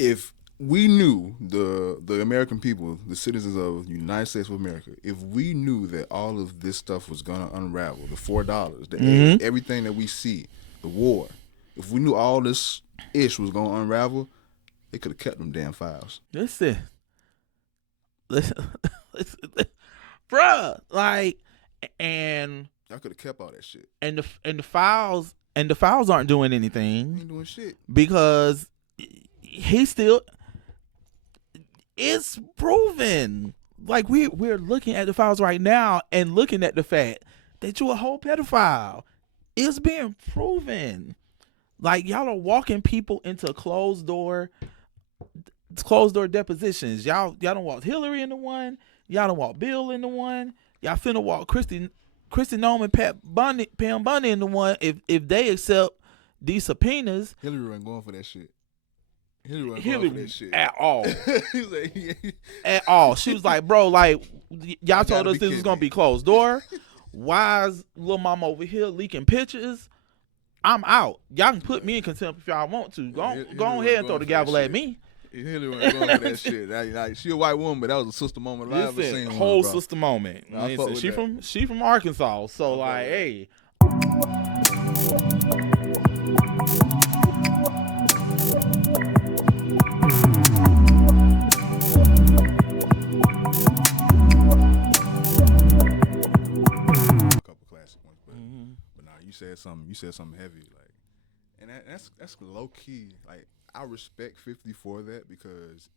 if we knew the American people, the citizens of the United States of America, if we knew that all of this stuff was gonna unravel, the $4, the eggs, Mm-hmm. everything that we see, the war, if we knew all this ish was gonna unravel, they could have kept them damn files. Listen, listen, listen, bruh. Like, and I could have kept all that shit. the files aren't doing anything Ain't doing shit. because he still it's proven. Like we're looking at the files right now and looking at the fact that you're a whole pedophile. It's being proven. Like y'all are walking people into closed door depositions. Y'all don't walk Hillary into one. Y'all don't walk Bill into one. Y'all finna walk Christy Nome and Pam Bundy into one if they accept these subpoenas. Hillary wasn't going for that shit. Hillary wasn't Hillary going for that shit at all. He's like, yeah. At all. She was like, bro, like y'all told us be this was kidding gonna me. be closed door. Why is Lil Mama over here leaking pictures? I'm out. Y'all can put me in contempt if y'all want to. Go Hillary ahead wasn't and throw going the for gavel that at me. Hillary wasn't going for that shit. Like, she a white woman, but that was a sister moment I've ever Listen, seen. whole bro. sister moment. I fuck with She that. from Arkansas, so fuck like, with that. hey. A couple classic ones, but nah, you said something heavy, like, and that's low key. Like, I respect 50 for that because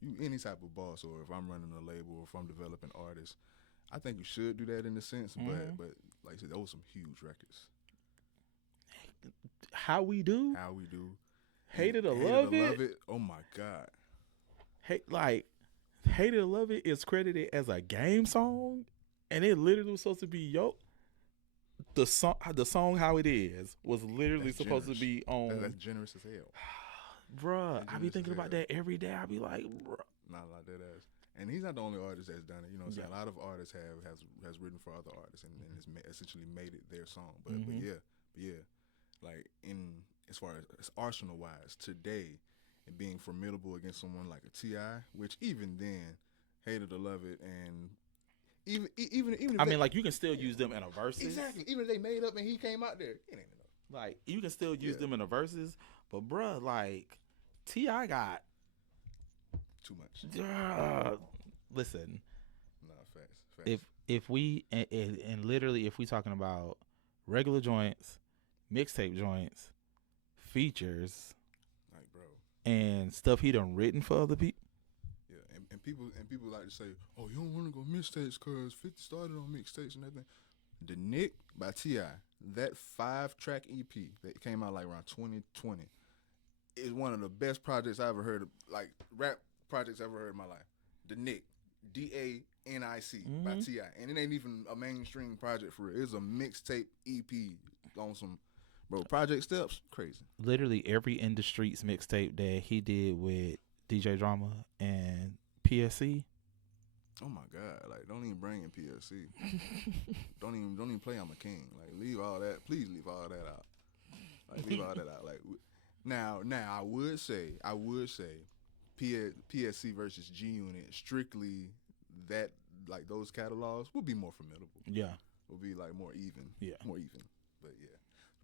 you any type of boss, or if I'm running a label, or if I'm developing artists, I think you should do that in a sense. But like I said, those were some huge records. How we do? How we do, Hate it or Hate love Love it? It. Oh my god. Hate it or love it is credited as a game song, and it literally was supposed to be the song How It Is was literally That's supposed generous. to be on. That's generous as hell. Bruh, That's I be generous thinking as about hell. that every day. I be like, bruh. Not like that ass. And he's not the only artist that's done it. You know what I'm saying? Yeah. A lot of artists has written for other artists and has essentially made it their song. But yeah, like as far as arsenal wise today, and being formidable against someone like a Ti, which even then, Hate It or Love It, and even if I mean, like you can still use them in a verses. exactly, even if they made up and he came out there, it ain't enough. Like you can still use Yeah. them in a verses, but bruh, like T.I. got Too much. listen. Nah, facts. If we and literally if we talking about regular joints, mixtape joints, features, like, bro, and stuff he done written for other people. yeah, and people like to say, oh, you don't want to go mixtapes because 50 started on mixtapes and everything. The Nick by T.I., that 5-track EP that came out like around 2020 is one of the best projects I ever heard of, like rap projects I ever heard in my life. The Nick, DANIC by T.I., and it ain't even a mainstream project for real. It's a mixtape EP on some, bro, project steps, crazy. Literally every In the Streets mixtape that he did with DJ Drama and PSC. Oh my god! Like, don't even bring in PSC. don't even play I'm a King. Like, leave all that. Please leave all that out. Like, leave all that out. Like, now I would say PSC versus G Unit, strictly that, like, those catalogs would be more formidable. Yeah, Would be like more even. Yeah. More even. But yeah.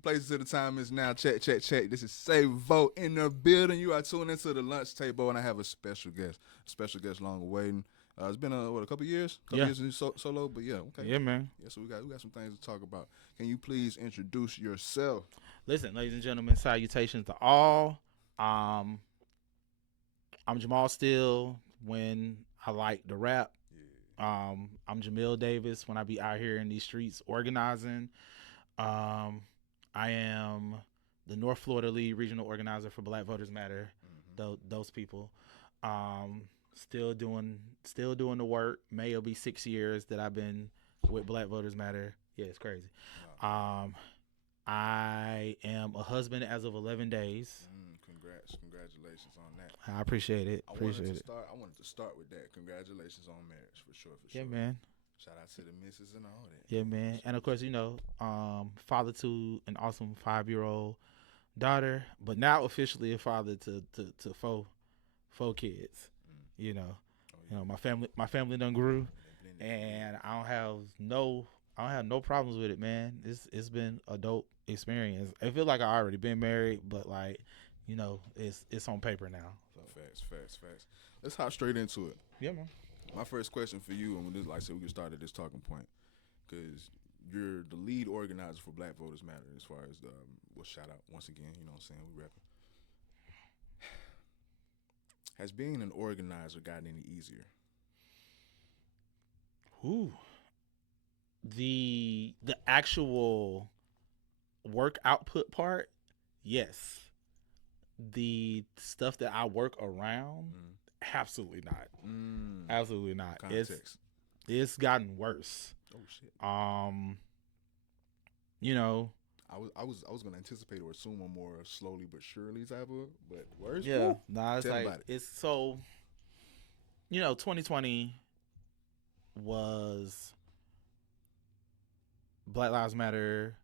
Places of the time is now. Check. This is Save Vote in the building. You are tuned into the lunch table, and I have a special guest long awaiting. It's been a couple years, years in solo, but yeah, okay. Yeah, man. Yeah, so we got some things to talk about. Can you please introduce yourself? Listen, ladies and gentlemen, salutations to all. I'm Jamal Steele when I like the rap. Yeah. I'm Jamil Davis when I be out here in these streets organizing. I am the North Florida League regional organizer for Black Voters Matter. Those people. Still doing the work. May will be 6 years that I've been with Black Voters Matter. Yeah, it's crazy. Wow. I am a husband as of 11 days. Congratulations on that. I appreciate it. I wanted to start with that. Congratulations on marriage, for sure. Yeah, man. Shout out to the missus and all that. Yeah, man. And of course, father to an awesome 5-year-old daughter, but now officially a father to 4 4 kids. You know, Oh, yeah. my family done grew, and I don't have no problems with it, man. It's been a dope experience. I feel like I already been married, but like, it's on paper now. So. Facts. Let's hop straight into it. Yeah, man. My first question for you, and like I said, we can start at this talking point, because you're the lead organizer for Black Voters Matter. As far as shout out once again. You know what I'm saying? We rapping. Has being an organizer gotten any easier? Ooh. The actual work output part, yes. The stuff that I work around, absolutely not. Absolutely not. Context. It's gotten worse. Oh shit. I was gonna anticipate or assume a more slowly but surely type of, but worse. Yeah. Nah, it's Tell like about it. it's so. 2020 was Black Lives Matter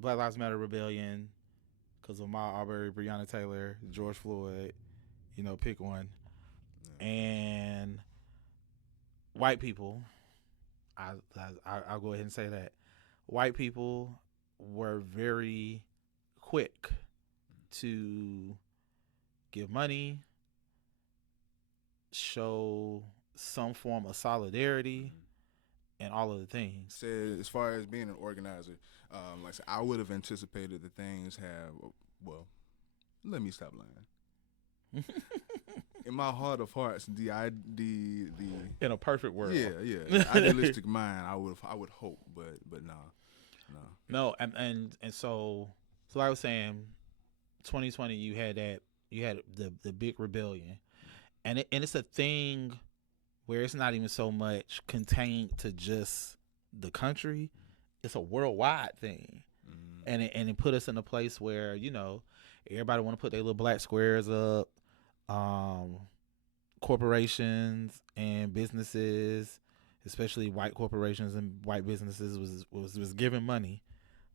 rebellion because of Ahmaud Arbery, Breonna Taylor, George Floyd. Pick one. Yeah. And white people, I'll go ahead and say that white people were very quick to give money, show some form of solidarity, and all of the things. Said as far as being an organizer, like I said, I would have anticipated that things have. Well, let me stop lying. In my heart of hearts, the in a perfect world, yeah, idealistic mind, I would hope, but no, and so like I was saying, 2020 you had the big rebellion, and it's a thing where it's not even so much contained to just the country, it's a worldwide thing, and it put us in a place where everybody want to put their little black squares up. Corporations and businesses, especially white corporations and white businesses, was giving money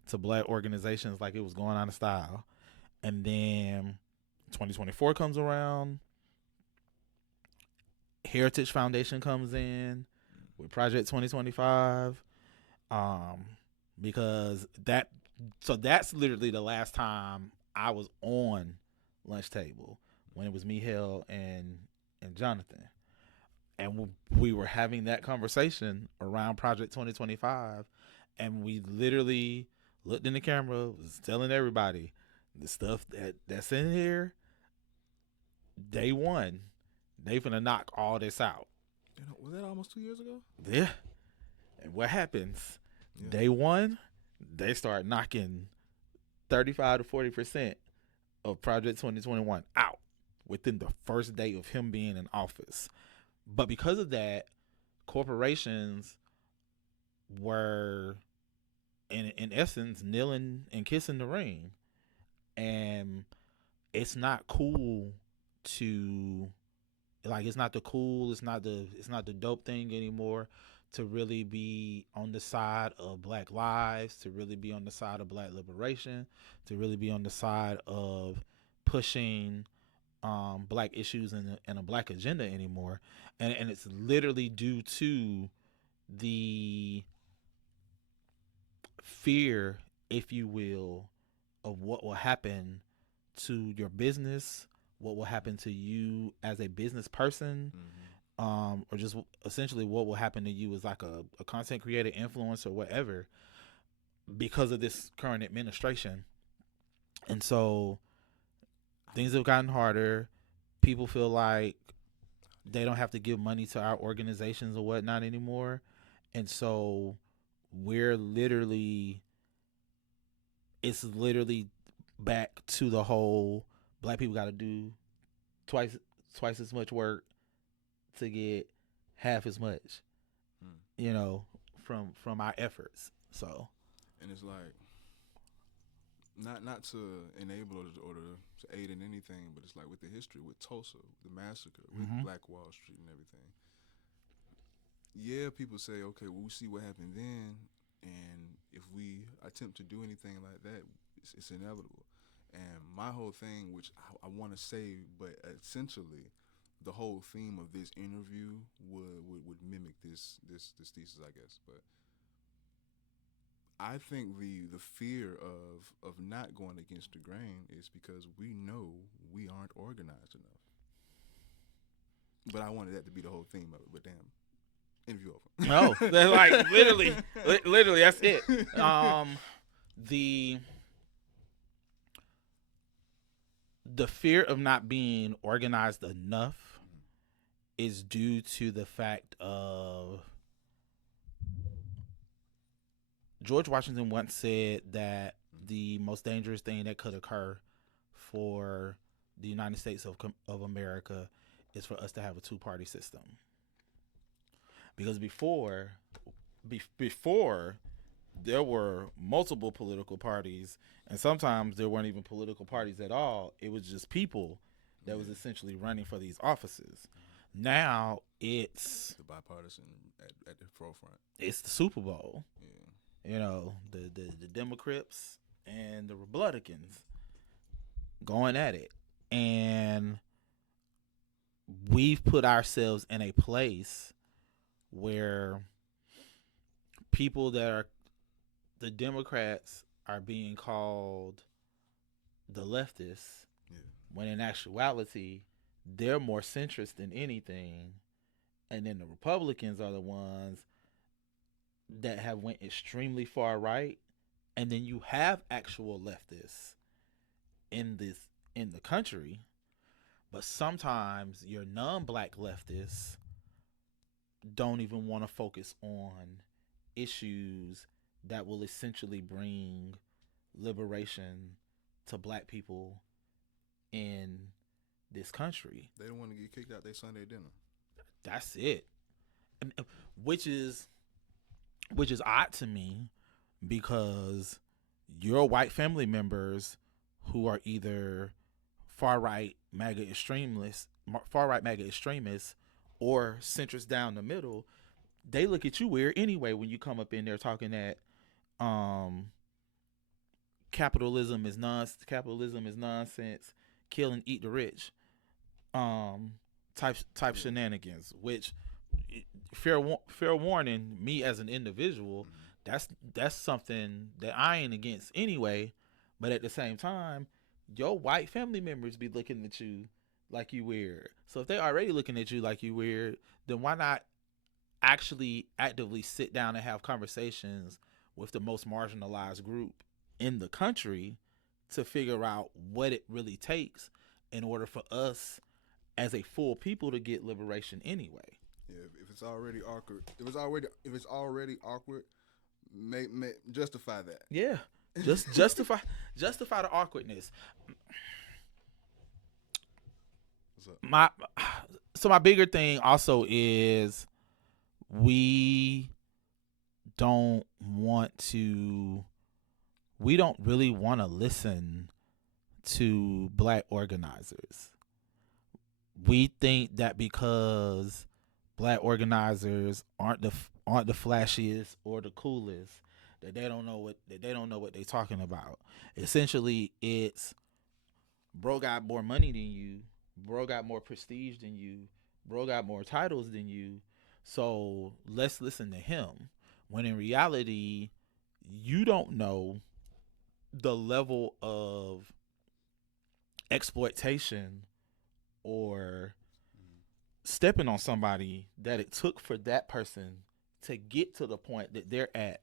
to black organizations like it was going out of style. And then 2024 comes around, Heritage Foundation comes in with Project 2025, because that's literally the last time I was on Lunch Table, when it was me, Hell, and Jonathan, and we were having that conversation around Project 2025, and we literally looked in the camera, was telling everybody the stuff that's in here. Day one, they finna knock all this out. Was that almost 2 years ago? Yeah. And what happens? Yeah. Day one, they start knocking 35 to 40% of Project 2021 out within the first day of him being in office. But because of that, corporations were in essence kneeling and kissing the ring. And it's not cool to it's not the dope thing anymore to really be on the side of black lives, to really be on the side of black liberation, to really be on the side of pushing black issues and a black agenda anymore. And it's literally due to the fear, if you will, of what will happen to your business, what will happen to you as a business person, or just essentially what will happen to you as like a content creator, influencer, whatever, because of this current administration. And so things have gotten harder. People feel like they don't have to give money to our organizations or whatnot anymore. And so it's literally back to the whole black people got to do twice as much work to get half as much, from our efforts. So, and it's like not to enable or to aid in anything, but it's like with the history, with Tulsa, the massacre, with Black Wall Street and everything. Yeah, people say, okay, well, we see what happened then, and if we attempt to do anything like that, it's inevitable. And my whole thing, which I want to say, but essentially, the whole theme of this interview would mimic this thesis, I guess. But I think the fear of not going against the grain is because we know we aren't organized enough. But I wanted that to be the whole theme of it. But damn, interview over. No, they're like literally, that's it. The fear of not being organized enough is due to the fact of George Washington once said that the most dangerous thing that could occur for the United States of America is for us to have a two-party system. Because before there were multiple political parties, and sometimes there weren't even political parties at all. It was just people that was essentially running for these offices. Now it's the bipartisan at the forefront. It's the Super Bowl. Yeah. You know, the Democrats and the Republicans going at it. And we've put ourselves in a place where people that are the Democrats are being called the leftists, when in actuality they're more centrist than anything, and then the Republicans are the ones that have went extremely far right, and then you have actual leftists in the country, but sometimes your non-black leftists don't even want to focus on issues that will essentially bring liberation to black people in this country. They don't want to get kicked out their Sunday dinner. That's it. Which is odd to me, because your white family members who are either far right MAGA extremists or centrist down the middle, they look at you weird anyway when you come up in there talking that capitalism is nonsense, kill and eat the rich type shenanigans. Which, fair warning, me as an individual, that's something that I ain't against anyway. But at the same time, your white family members be looking at you like you weird. So if they already looking at you like you weird, then why not actually actively sit down and have conversations with the most marginalized group in the country to figure out what it really takes in order for us as a full people to get liberation anyway. Yeah, if it's already awkward, justify that. Yeah, just justify the awkwardness. What's up? My bigger thing also is we don't really want to listen to black organizers. We think that because black organizers aren't the flashiest or the coolest, that they don't know what they're talking about. Essentially, it's bro got more money than you, bro got more prestige than you, bro got more titles than you, so let's listen to him. When in reality, you don't know the level of exploitation or stepping on somebody that it took for that person to get to the point that they're at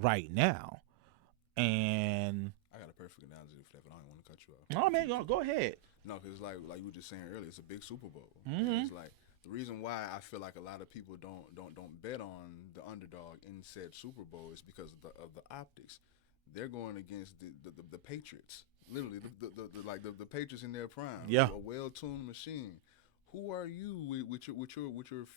right now. And I got a perfect analogy for that, but I don't want to cut you off. No, man, go ahead. No, because like you were just saying earlier, it's a big Super Bowl. Mm-hmm. It's like the reason why I feel like a lot of people don't bet on the underdog in said Super Bowl is because of the optics. They're going against the Patriots, literally the Patriots in their prime. Yeah, a well-tuned machine. Who are you with your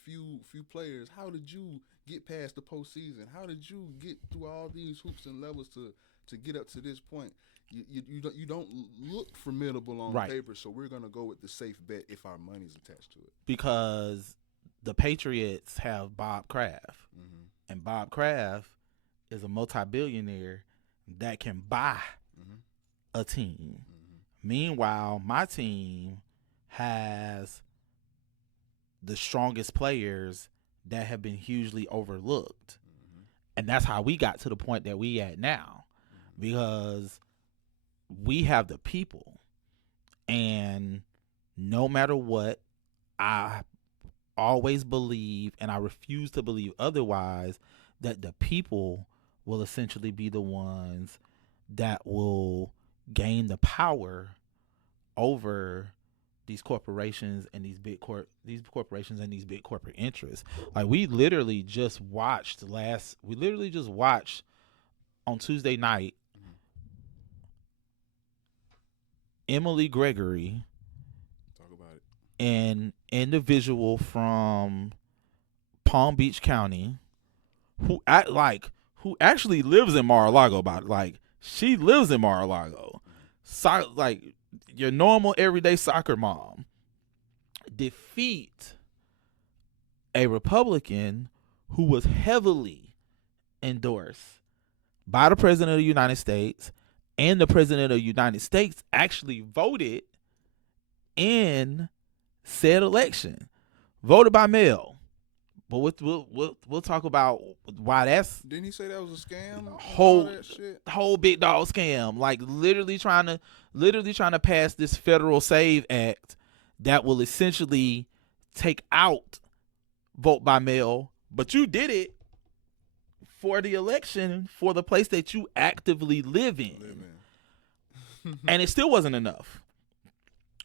few players? How did you get past the postseason? How did you get through all these hoops and levels to get up to this point? You don't look formidable on paper, so we're gonna go with the safe bet if our money's attached to it. Because the Patriots have Bob Kraft, and Bob Kraft is a multi-billionaire that can buy a team. Meanwhile, my team has the strongest players that have been hugely overlooked. And that's how we got to the point that we at now, because we have the people, and no matter what, I always believe, and I refuse to believe otherwise, that the people will essentially be the ones that will gain the power over these corporations and these corporations and these big corporate interests. Like we literally just watched on Tuesday night, Emily Gregory, Talk about it, an individual from Palm Beach County who actually lives in Mar-a-Lago. She lives in Mar-a-Lago. So, like your normal everyday soccer mom, defeat a Republican who was heavily endorsed by the President of the United States, and the President of the United States actually voted in said election, voted by mail. But we'll talk about why that's. Didn't he say that was a scam? Whole big dog scam. Like literally trying to pass this federal SAVE Act that will essentially take out vote by mail, but you did it for the election for the place that you actively live in. And it still wasn't enough.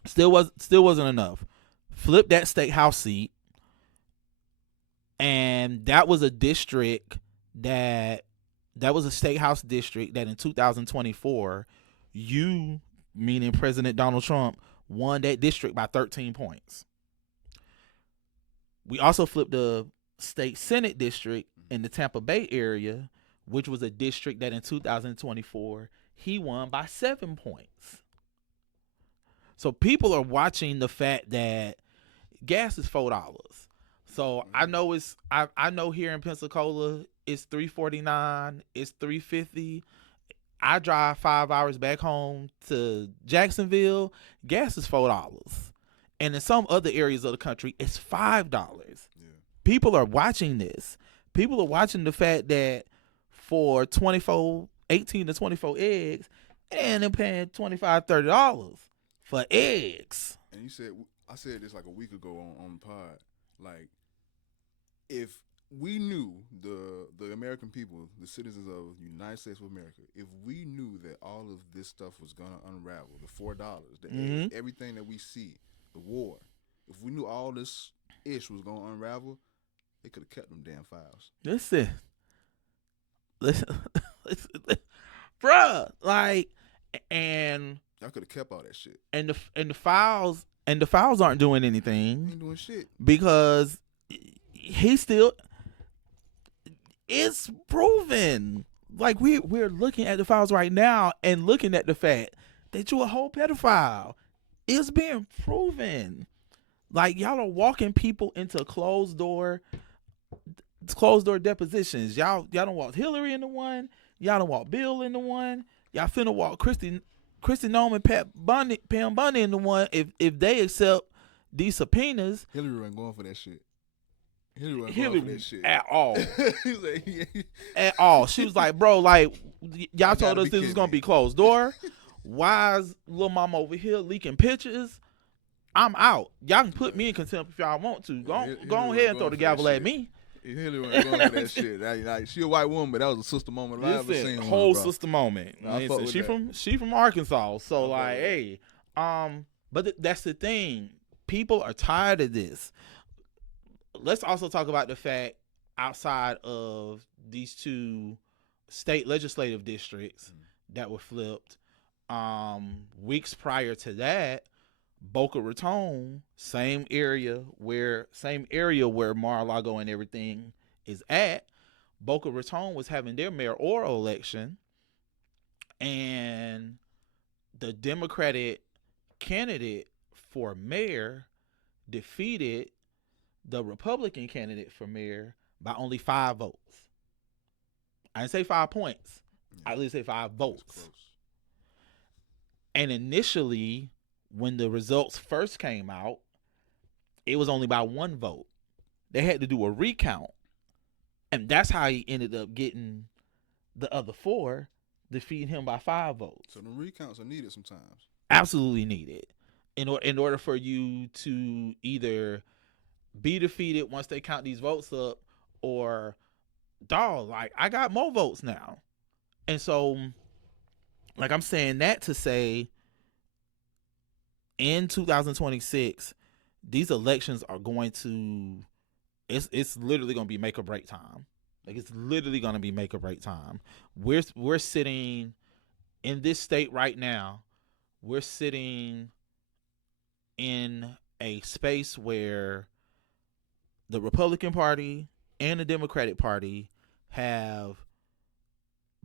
Still wasn't enough. Flip that state house seat. And that was a district that was a state house district that in 2024, you, meaning President Donald Trump, won that district by 13 points. We also flipped the state Senate district in the Tampa Bay area, which was a district that in 2024, he won by 7 points. So people are watching the fact that gas is $4. So I know here in Pensacola it's $3.49, it's $3.50. I drive 5 hours back home to Jacksonville. Gas is $4, and in some other areas of the country it's $5. Yeah. People are watching this. People are watching the fact that for 18 to 24 eggs, and they're paying $25, $30 for eggs. And I said this like a week ago on the pod, like, if we knew the American people, the citizens of the United States of America, if we knew that all of this stuff was gonna unravel, the $4, the everything that we see, the war, if we knew all this ish was gonna unravel, they could have kept them damn files. Listen, bruh, like, and y'all could have kept all that shit. And the files aren't doing anything. Ain't doing shit because it's proven. Like we're looking at the files right now and looking at the fact that you're a whole pedophile. It's being proven. Like y'all are walking people into closed door depositions. Y'all don't walk Hillary into one. Y'all don't walk Bill into one. Y'all finna walk Kristi Noem and Pam Bundy into one if they accept these subpoenas. Hillary wasn't going for that shit. Hillary for that shit at all. At all. She was like, bro, like y'all told us this was gonna be closed door. Why is Lil Mama over here leaking pictures? I'm out. Y'all can put me in contempt if y'all want to. Go ahead and throw the gavel at me. Hillary wasn't going for that shit. Like, she a white woman, but that was a sister moment I've ever seen. Whole sister moment. She from Arkansas, so like, hey, but that's the thing. People are tired of this. Let's also talk about the fact outside of these two state legislative districts that were flipped, weeks prior to that, Boca Raton, same area where Mar-a-Lago and everything is at, Boca Raton was having their mayoral election, and the Democratic candidate for mayor defeated the Republican candidate for mayor by only 5 votes. I didn't say 5 points. I at least say 5 votes. And initially, when the results first came out, it was only by one vote. They had to do a recount, and that's how he ended up getting the other 4, defeating him by 5 votes. So the recounts are needed sometimes. Absolutely needed in order for you to either be defeated once they count these votes up, or dog, like, I got more votes now. And so, like, I'm saying that to say, in 2026, these elections are going to, it's literally going to be make or break time. Like, it's literally going to be make or break time. We're sitting in this state right now. We're sitting in a space where the Republican Party and the Democratic Party have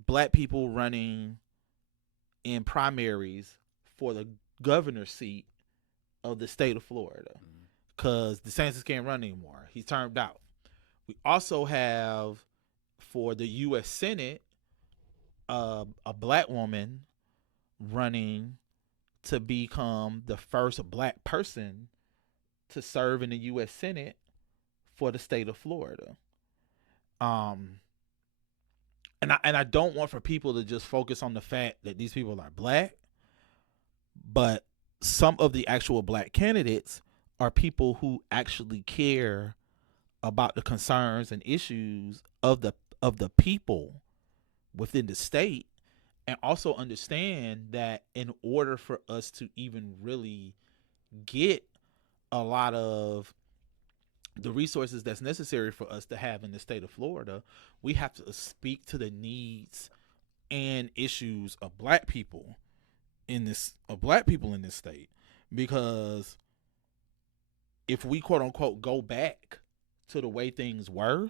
black people running in primaries for the governor's seat of the state of Florida, because DeSantis can't run anymore. He's termed out. We also have, for the U.S. Senate, a black woman running to become the first black person to serve in the U.S. Senate for the state of Florida. And I don't want for people to just focus on the fact that these people are black, but some of the actual black candidates are people who actually care about the concerns and issues of the people within the state, and also understand that in order for us to even really get a lot of the resources that's necessary for us to have in the state of Florida, we have to speak to the needs and issues of black people in this state. Because if we quote unquote go back to the way things were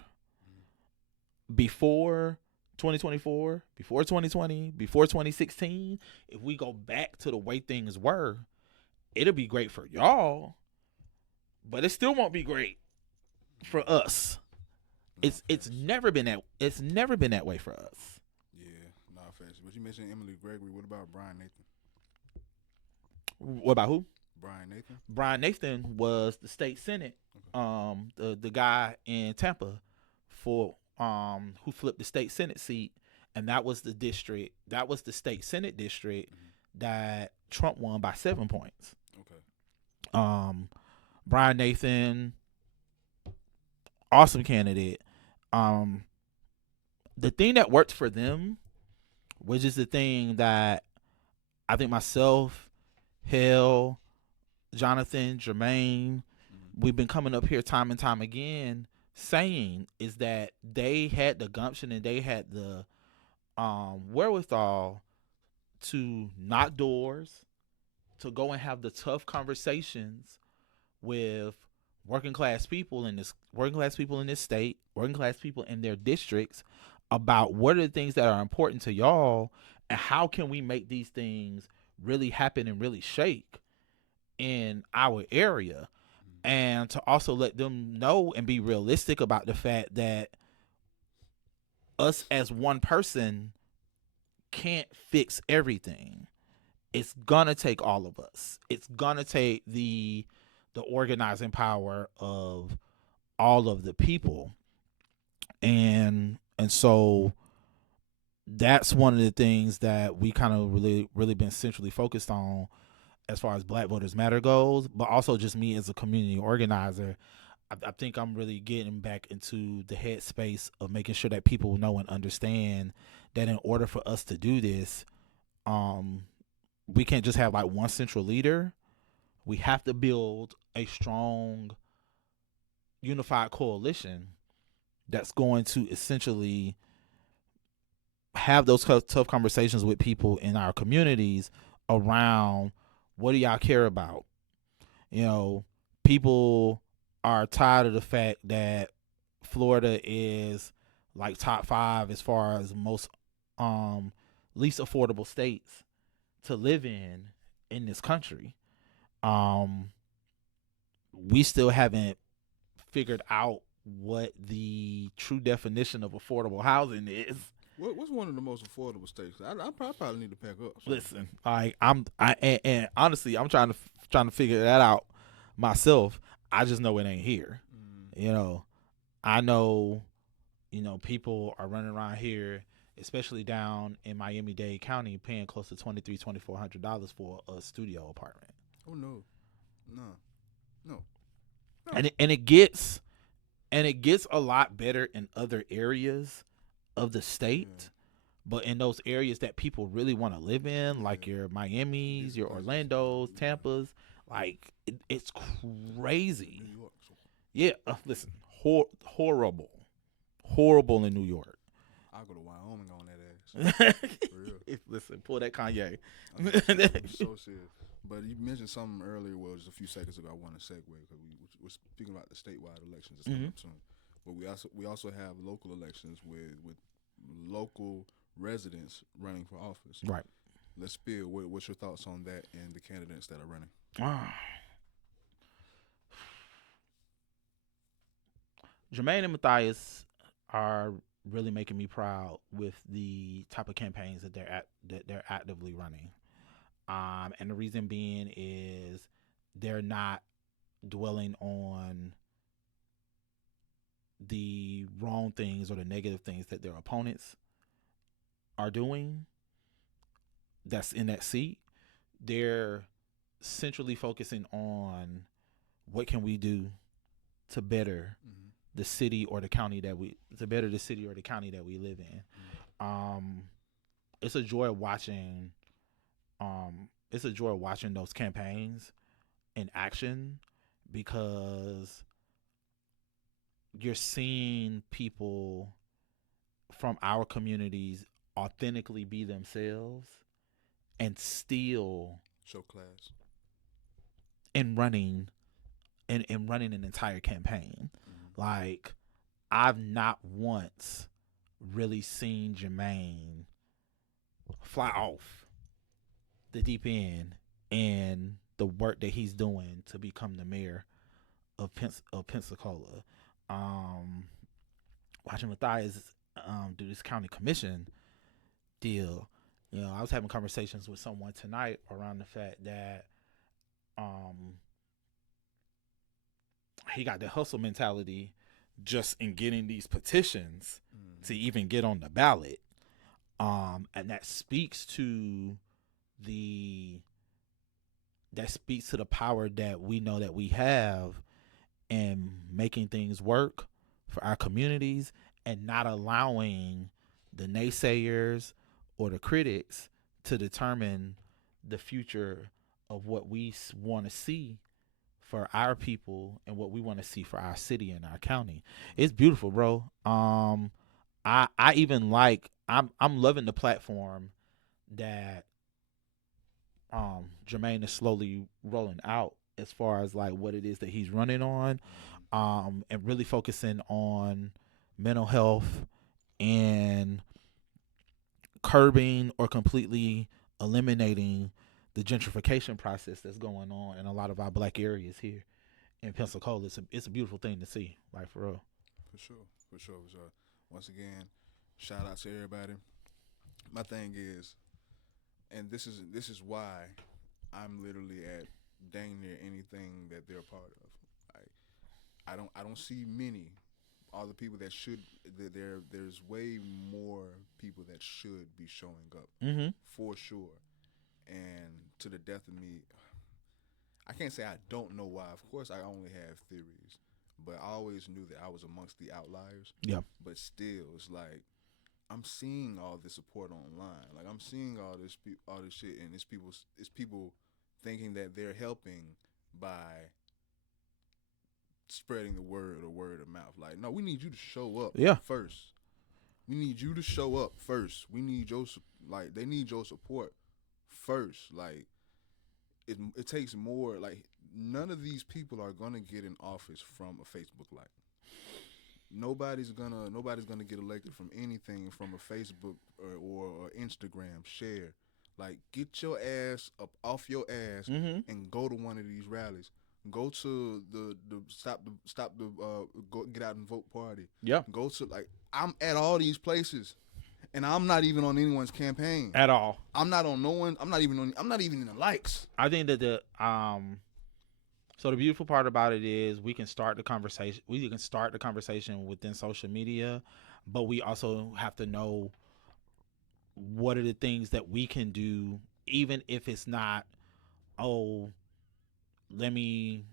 before 2024, before 2020, before 2016, if we go back to the way things were, it'll be great for y'all, but it still won't be great for us. It's never been that way for us. Yeah, not fancy. But you mentioned Emily Gregory. What about Brian Nathan? What about who? Brian Nathan. Brian Nathan was the state senate, the guy in Tampa for who flipped the state senate seat, and that was the district. That was the state senate district that Trump won by 7 points. Okay. Brian Nathan, awesome candidate. The thing that worked for them, which is the thing that I think myself, Hale, Jonathan, Jermaine, we've been coming up here time and time again saying, is that they had the gumption and they had the wherewithal to knock doors, to go and have the tough conversations with working class people in this state, working class people in their districts, about what are the things that are important to y'all and how can we make these things really happen and really shake in our area. And to also let them know and be realistic about the fact that us as one person can't fix everything. It's gonna take all of us. It's gonna take the organizing power of all of the people. And so that's one of the things that we kind of really been centrally focused on as far as Black Voters Matter goes, but also just me as a community organizer. I think I'm really getting back into the headspace of making sure that people know and understand that in order for us to do this, we can't just have like one central leader. We have to build a strong, unified coalition that's going to essentially have those tough conversations with people in our communities around, what do y'all care about? You know, people are tired of the fact that Florida is like top 5 as far as most least affordable states to live in this country. We still haven't figured out what the true definition of affordable housing is. What's one of the most affordable states? I probably need to pack up. So. Listen, and honestly, I'm trying to figure that out myself. I just know it ain't here. You know, I know, people are running around here, especially down in Miami-Dade County, paying close to $2,300-$2,400 for a studio apartment. Oh no. And it gets a lot better in other areas of the state, but in those areas that people really want to live in, like your Miamis, your Orlandos, Tampas, like it's crazy. New York. Yeah, listen, horrible in New York. I'll go to Wyoming on that ass. For real. Listen, pull that Kanye. I'm so serious. But you mentioned something earlier, well, just a few seconds ago. I want to segue because we're speaking about the statewide elections that's coming up soon. But we also have local elections with local residents running for office. Right. Let's spill. What's your thoughts on that and the candidates that are running? Jermaine and Matthias are really making me proud with the type of campaigns that they're actively running. And the reason being is they're not dwelling on the wrong things or the negative things that their opponents are doing that's in that seat. They're centrally focusing on what can we do to better the city or the county that we live in. It's a joy watching those campaigns in action, because you're seeing people from our communities authentically be themselves and still show class in running an entire campaign. Like, I've not once really seen Jermaine fly off the deep end in the work that he's doing to become the mayor of Pensacola. Watching Matthias do this county commission deal, I was having conversations with someone tonight around the fact that he got the hustle mentality just in getting these petitions to even get on the ballot. And that speaks to the power that we know that we have in making things work for our communities and not allowing the naysayers or the critics to determine the future of what we want to see for our people and what we want to see for our city and our county. It's beautiful, bro. I even I'm loving the platform that Jermaine is slowly rolling out as far as like what it is that he's running on, and really focusing on mental health and curbing or completely eliminating the gentrification process that's going on in a lot of our black areas here in Pensacola. It's a beautiful thing to see, like, for real. For sure. Once again, shout out to everybody. My thing is, and this is why I'm literally at dang near anything that they're a part of. I don't see many. All the people that should, there's way more people that should be showing up, for sure. And to the death of me, I can't say I don't know why. Of course, I only have theories, but I always knew that I was amongst the outliers. Yeah. But still, it's like I'm seeing all this support online. Like, I'm seeing all this shit, and it's people thinking that they're helping by spreading the word or word of mouth. Like, no, we need you to show up first. We need you to show up first. We need they need your support first. Like, it takes more. Like, none of these people are gonna get in office from a Facebook like. Nobody's gonna get elected from anything from a Facebook or Instagram share. Like, get your ass up off your ass and go to one of these rallies. Go to the go get out and vote party. Yeah. Go to, like, I'm at all these places, and I'm not even on anyone's campaign At all. I'm not on no one. I'm not even in the likes. I think that So the beautiful part about it is we can start the conversation. We can start the conversation within social media, but we also have to know what are the things that we can do, even if it's not, oh, let me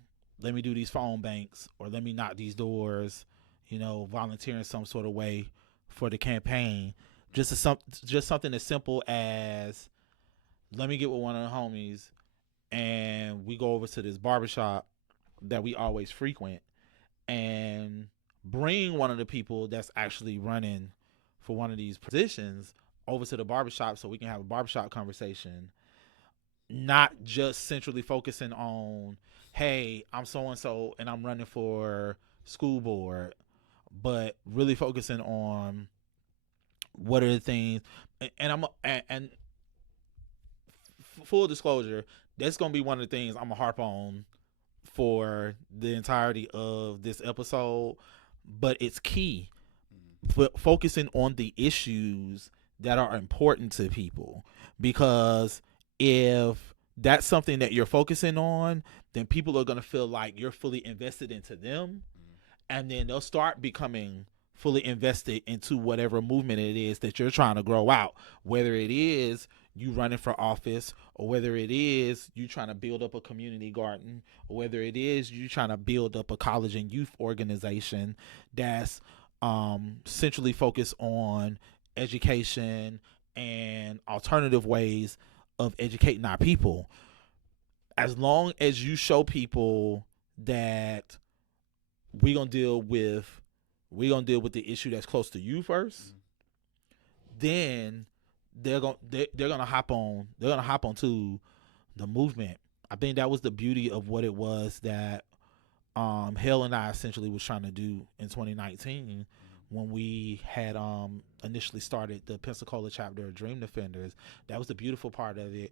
do these phone banks or let me knock these doors, volunteer in some sort of way for the campaign. Just something as simple as, let me get with one of the homies and we go over to this barbershop that we always frequent and bring one of the people that's actually running for one of these positions over to the barbershop so we can have a barbershop conversation, not just centrally focusing on, hey, I'm so and so and I'm running for school board, but really focusing on what are the things. And full disclosure, that's gonna be one of the things I'm gonna harp on for the entirety of this episode, but it's key. Focusing on the issues that are important to people, because if that's something that you're focusing on, then people are going to feel like you're fully invested into them, and then they'll start becoming fully invested into whatever movement it is that you're trying to grow out, whether it is you running for office, or whether it is you trying to build up a community garden, or whether it is you trying to build up a college and youth organization that's centrally focused on education and alternative ways of educating our people. As long as you show people that we're gonna deal with the issue that's close to you first, then they're gonna hop onto the movement. I think that was the beauty of what it was that Hale and I essentially was trying to do in 2019 when we had initially started the Pensacola chapter of Dream Defenders. That was the beautiful part of it.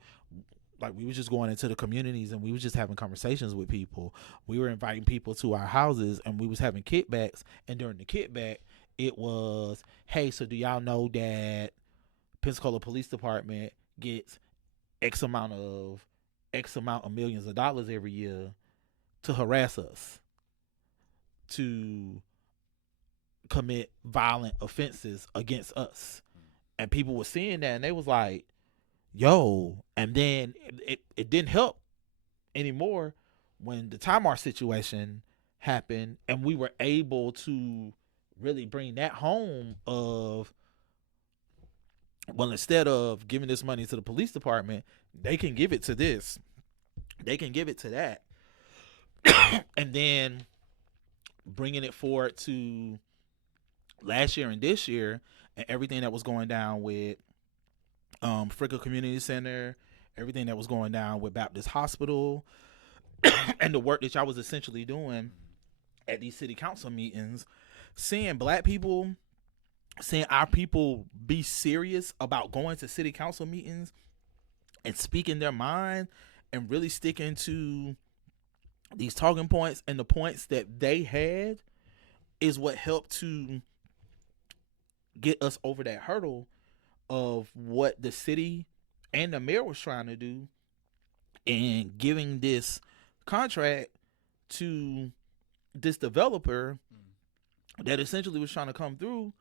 Like, we was just going into the communities and we was just having conversations with people. We were inviting people to our houses and we was having kickbacks. And during the kickback, it was, hey, so do y'all know that Pensacola Police Department gets X amount of millions of dollars every year to harass us, to commit violent offenses against us? And people were seeing that and they was like, yo. And then it didn't help anymore when the Tamar situation happened and we were able to really bring that home of, well, instead of giving this money to the police department, they can give it to this, they can give it to that. And then bringing it forward to last year and this year and everything that was going down with Fricka Community Center, everything that was going down with Baptist Hospital, and the work that y'all was essentially doing at these city council meetings, seeing black people, seeing our people be serious about going to city council meetings and speaking their mind and really sticking to these talking points and the points that they had, is what helped to get us over that hurdle of what the city and the mayor was trying to do, and giving this contract to this developer that essentially was trying to come through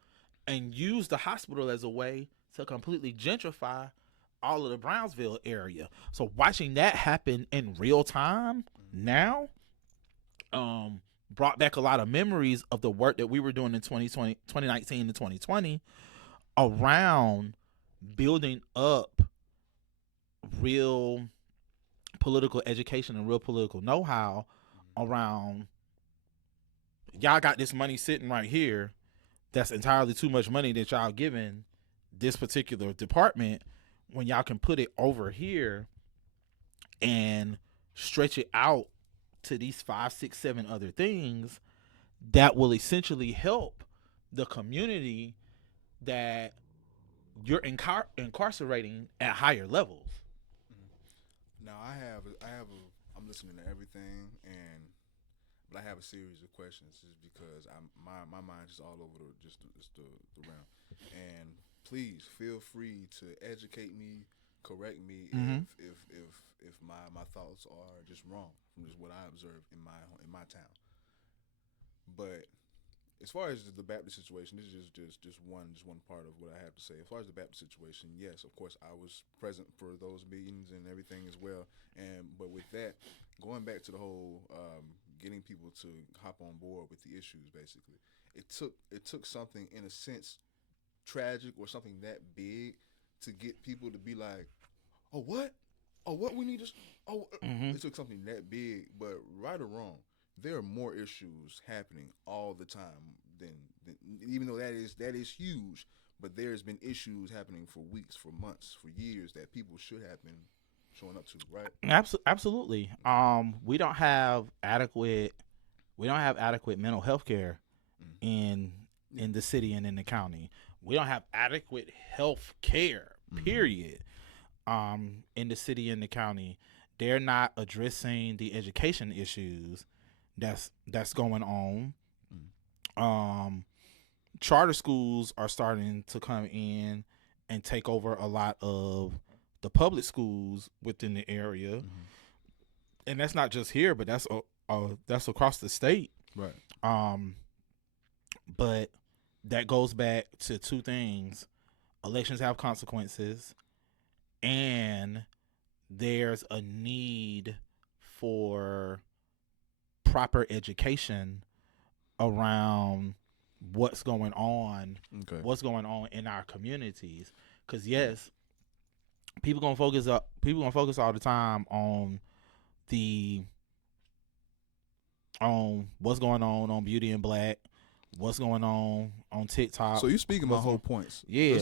and use the hospital as a way to completely gentrify all of the Brownsville area. So watching that happen in real time now brought back a lot of memories of the work that we were doing in 2019 and 2020 around building up real political education and real political know-how around, y'all got this money sitting right here that's entirely too much money that y'all giving this particular department, when y'all can put it over here and stretch it out to these 5, 6, 7 other things that will essentially help the community that you're incarcerating at higher levels. Now I'm listening to everything, but I have a series of questions just because my mind's just all over the realm. And please feel free to educate me, correct me Mm-hmm. if my thoughts are just wrong from just what I observed in my town. But as far as the Baptist situation, this is just one part of what I have to say. As far as the Baptist situation, yes, of course, I was present for those meetings and everything as well. And but with that, going back to the whole getting people to hop on board with the issues, basically, it took something in a sense tragic or something that big to get people to be like, oh what, oh what we need to, oh Mm-hmm. it took something that big, but right or wrong, there are more issues happening all the time than even though that is huge, but there's been issues happening for weeks, for months, for years that people should have been showing up to, right? Absolutely. We don't have adequate mental health care Mm. in Yeah. in the city and in the county. We don't have adequate health care. Mhm. Period. In the city and the county, they're not addressing the education issues that's going on. Mm. Charter schools are starting to come in and take over a lot of the public schools within the area, Mhm. and that's not just here, but that's across the state. Right. Um, but that goes back to two things: elections have consequences, and there's a need for proper education around Okay. what's going on in our communities. Because yes, people gonna focus all the time the on what's going on Beauty and Black, what's going on TikTok. So you're speaking my what's whole going- points. Yeah.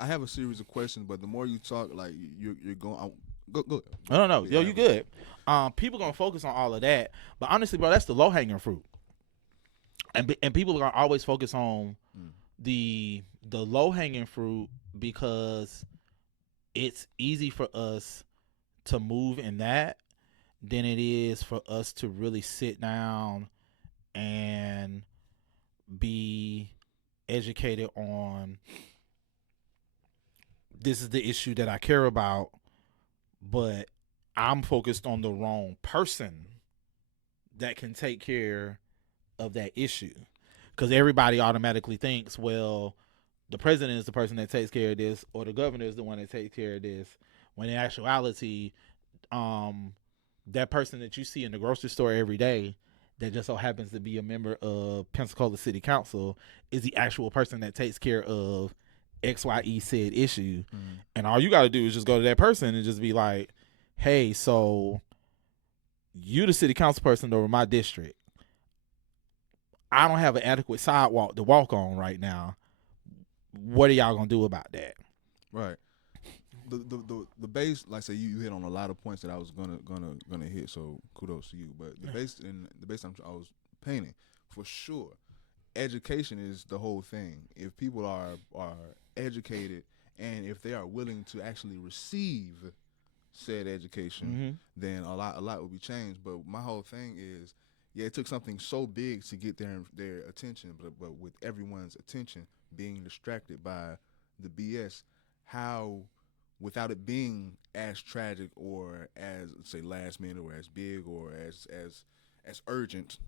I have a series of questions, but the more you talk, like you're going. Go. No. Yeah, Yo, you good. People gonna focus on all of that, but honestly, bro, that's the low hanging fruit. And people are gonna always focus on Mm. the low hanging fruit because it's easy for us to move in that than it is for us to really sit down and be educated on this is the issue that I care about, but I'm focused on the wrong person that can take care of that issue. Because everybody automatically thinks, well, the president is the person that takes care of this, or the governor is the one that takes care of this. When in actuality, that person that you see in the grocery store every day that just so happens to be a member of Pensacola City Council is the actual person that takes care of XYE said issue. Mm. And all you got to do is just go to that person and just be like, hey, so you the city council person over my district. I don't have an adequate sidewalk to walk on right now. What are y'all going to do about that? Right. The base, like I say, you hit on a lot of points that I was gonna hit. So kudos to you. But the base I was painting for sure. Education is the whole thing. If people are educated and if they are willing to actually receive said education, then a lot will be changed. But my whole thing is, yeah, it took something so big to get their attention, but with everyone's attention being distracted by the BS, how without it being as tragic or as say last minute or as big or as urgent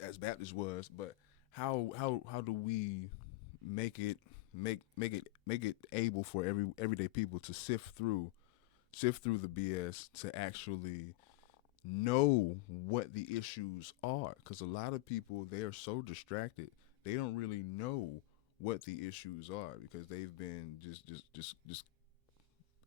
as Baptist was, but how do we make it able for everyday people to sift through the BS to actually know what the issues are? Because a lot of people, they are so distracted, they don't really know what the issues are because they've been just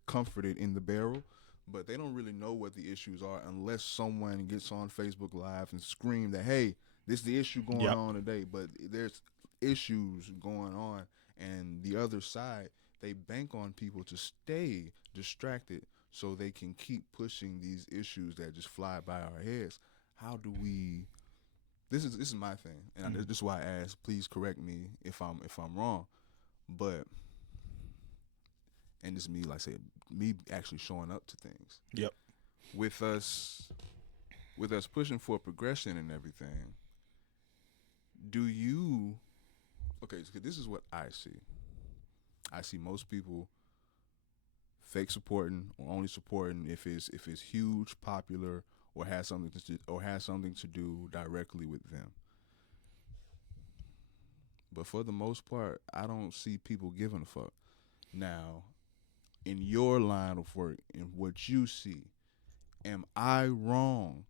comforted in the barrel, but they don't really know what the issues are unless someone gets on Facebook Live and scream that, hey, this is the issue going on today. But there's issues going on, and the other side, they bank on people to stay distracted so they can keep pushing these issues that just fly by our heads. How do we? This is my thing, and this is why I asked. Please correct me if I'm wrong, but and this is me, like I said, me actually showing up to things. Yep. With us pushing for progression and everything. Do you? Okay, so this is what I see. I see most people fake supporting or only supporting if it's huge, popular, or has something to do directly with them. But for the most part, I don't see people giving a fuck. Now, in your line of work and what you see, am I wrong?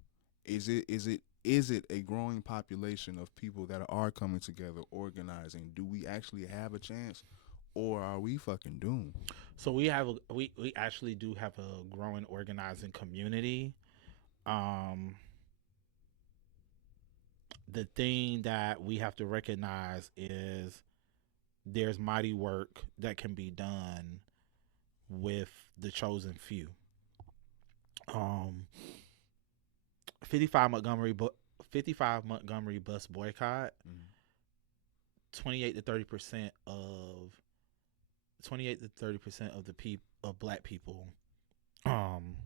Is it a growing population of people that are coming together, organizing? Do we actually have a chance, or are we fucking doomed? So we actually do have a growing organizing community. Um, the thing that we have to recognize is there's mighty work that can be done with the chosen few. Um, 55 Montgomery, 55 Montgomery bus boycott. Mm. 28 to 30% of 28 to 30% of the people of black people. Um,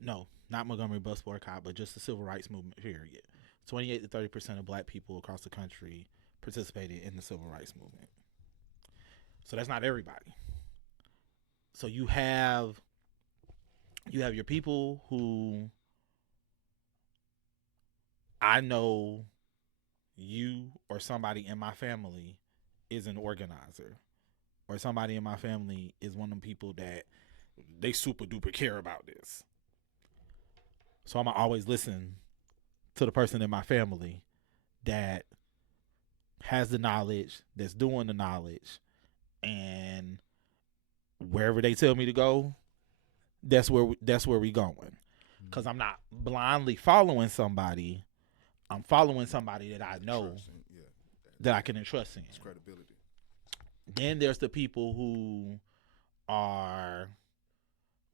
no, not Montgomery bus boycott, but just the civil rights movement. Period. 28 to 30% of black people across the country participated in the civil rights movement. So that's not everybody. So you have your people who I know you or somebody in my family is an organizer, or somebody in my family is one of them people that they super duper care about this. So I'm gonna always listen to the person in my family that has the knowledge, that's doing the knowledge, and wherever they tell me to go, that's where we going. Because I'm not blindly following somebody. I'm following somebody that I know that I can entrust in. It's credibility. Then there's the people who are,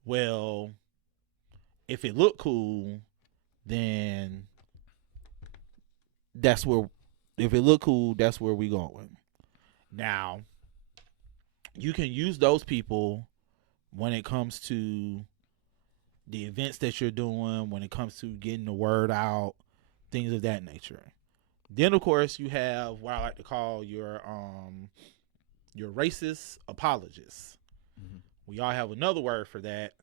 well, if it look cool, then that's where we going. Now, you can use those people when it comes to the events that you're doing, when it comes to getting the word out, things of that nature. Then, of course, you have what I like to call your racist apologists. Mm-hmm. We all have another word for that,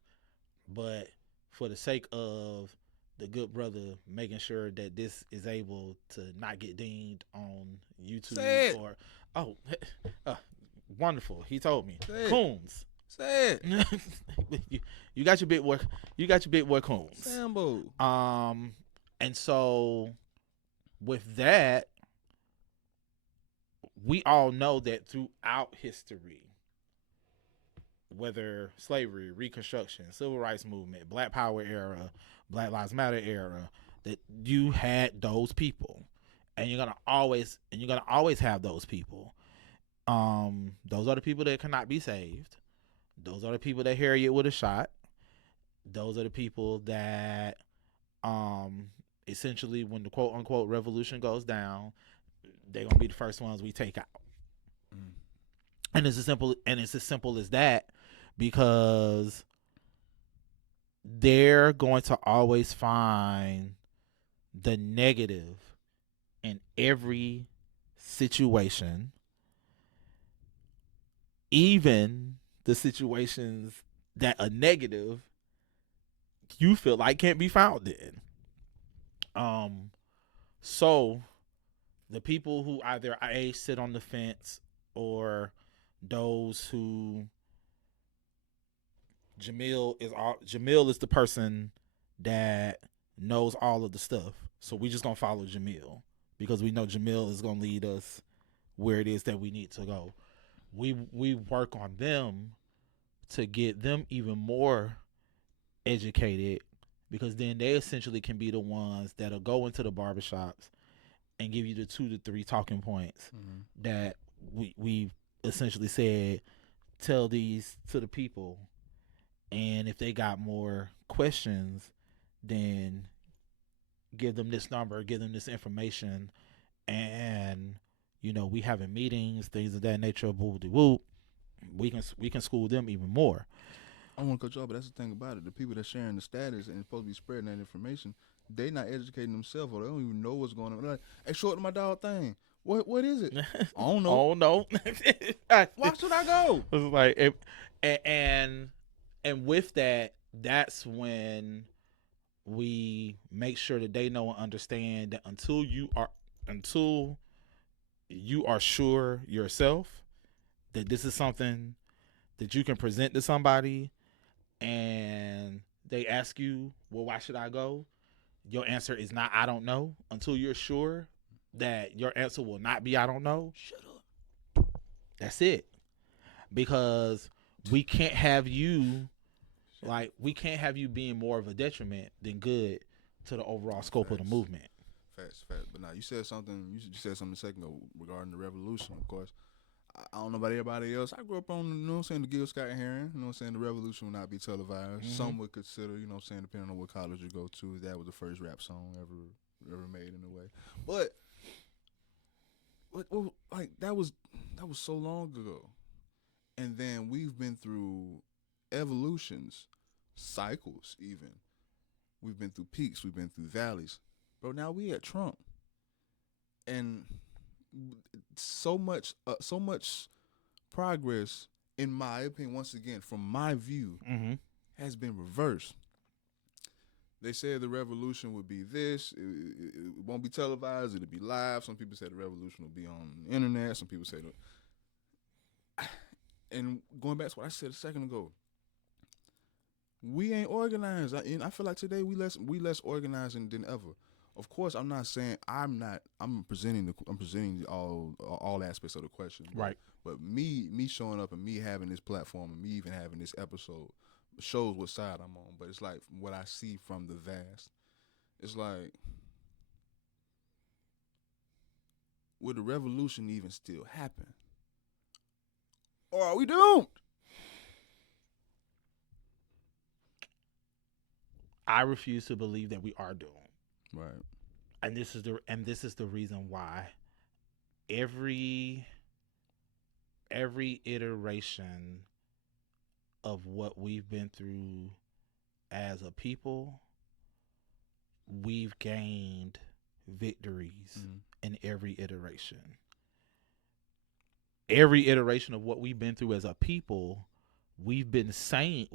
but for the sake of the good brother making sure that this is able to not get dinged on YouTube or wonderful. He told me Coons. Say it. you got your big boy. You got your big boy Coons. Sambo. And so with that, we all know that throughout history, whether slavery, Reconstruction, Civil Rights Movement, Black Power era, Black Lives Matter era, that you had those people, and you're gonna always have those people. Those are the people that cannot be saved. Those are the people that Harriet would have shot. Those are the people that, essentially, when the quote unquote revolution goes down, they're gonna be the first ones we take out. Mm. And it's as simple as that, because they're going to always find the negative in every situation, even the situations that a negative you feel like can't be found in. So the people who either sit on the fence, or those who Jamil is the person that knows all of the stuff. So we just gonna follow Jamil because we know Jamil is gonna lead us where it is that we need to go. We work on them to get them even more educated, because then they essentially can be the ones that'll go into the barbershops and give you the 2 to 3 talking points that we essentially said, tell these to the people, and if they got more questions, then give them this number, give them this information, and we having meetings, things of that nature. Whoop, we can school them even more. I want to cut you off, but that's the thing about it. The people that's sharing the status and supposed to be spreading that information, they not educating themselves, or they don't even know what's going on. They're like, hey, short to my dog thing. What is it? I don't know. Oh no. Why should I go? It's like and with that, that's when we make sure that they know and understand that until you are sure yourself that this is something that you can present to somebody and they ask you, well, why should I go? Your answer is not I don't know until you're sure that your answer will not be I don't know. Shut up. That's it. Because we can't have you being more of a detriment than good to the overall scope of the movement. Facts. But now you said something. You said something a second ago regarding the revolution. Of course, I don't know about everybody else. I grew up on, you know what I'm saying, the Gil Scott Heron. You know what I'm saying, the revolution will not be televised. Mm-hmm. Some would consider, you know what I'm saying, depending on what college you go to, that was the first rap song ever made in a way. But like that was so long ago, and then we've been through evolutions, cycles. Even we've been through peaks, we've been through valleys. Bro, now we at Trump, and so much progress, in my opinion, once again, from my view, has been reversed. They said the revolution would be this. It won't be televised. It'll be live. Some people said the revolution will be on the internet. Some people say and going back to what I said a second ago, we ain't organized. I feel like today we less organized than ever. Of course, I'm not saying I'm presenting all aspects of the question. Right. But me showing up and me having this platform and me even having this episode shows what side I'm on. But it's like what I see from the vast. It's like, would the revolution even still happen? Or are we doomed? I refuse to believe that we are doomed. Right. And this is the reason why every iteration of what we've been through as a people, we've gained victories in every iteration. Every iteration of what we've been through as a people, we've been saying,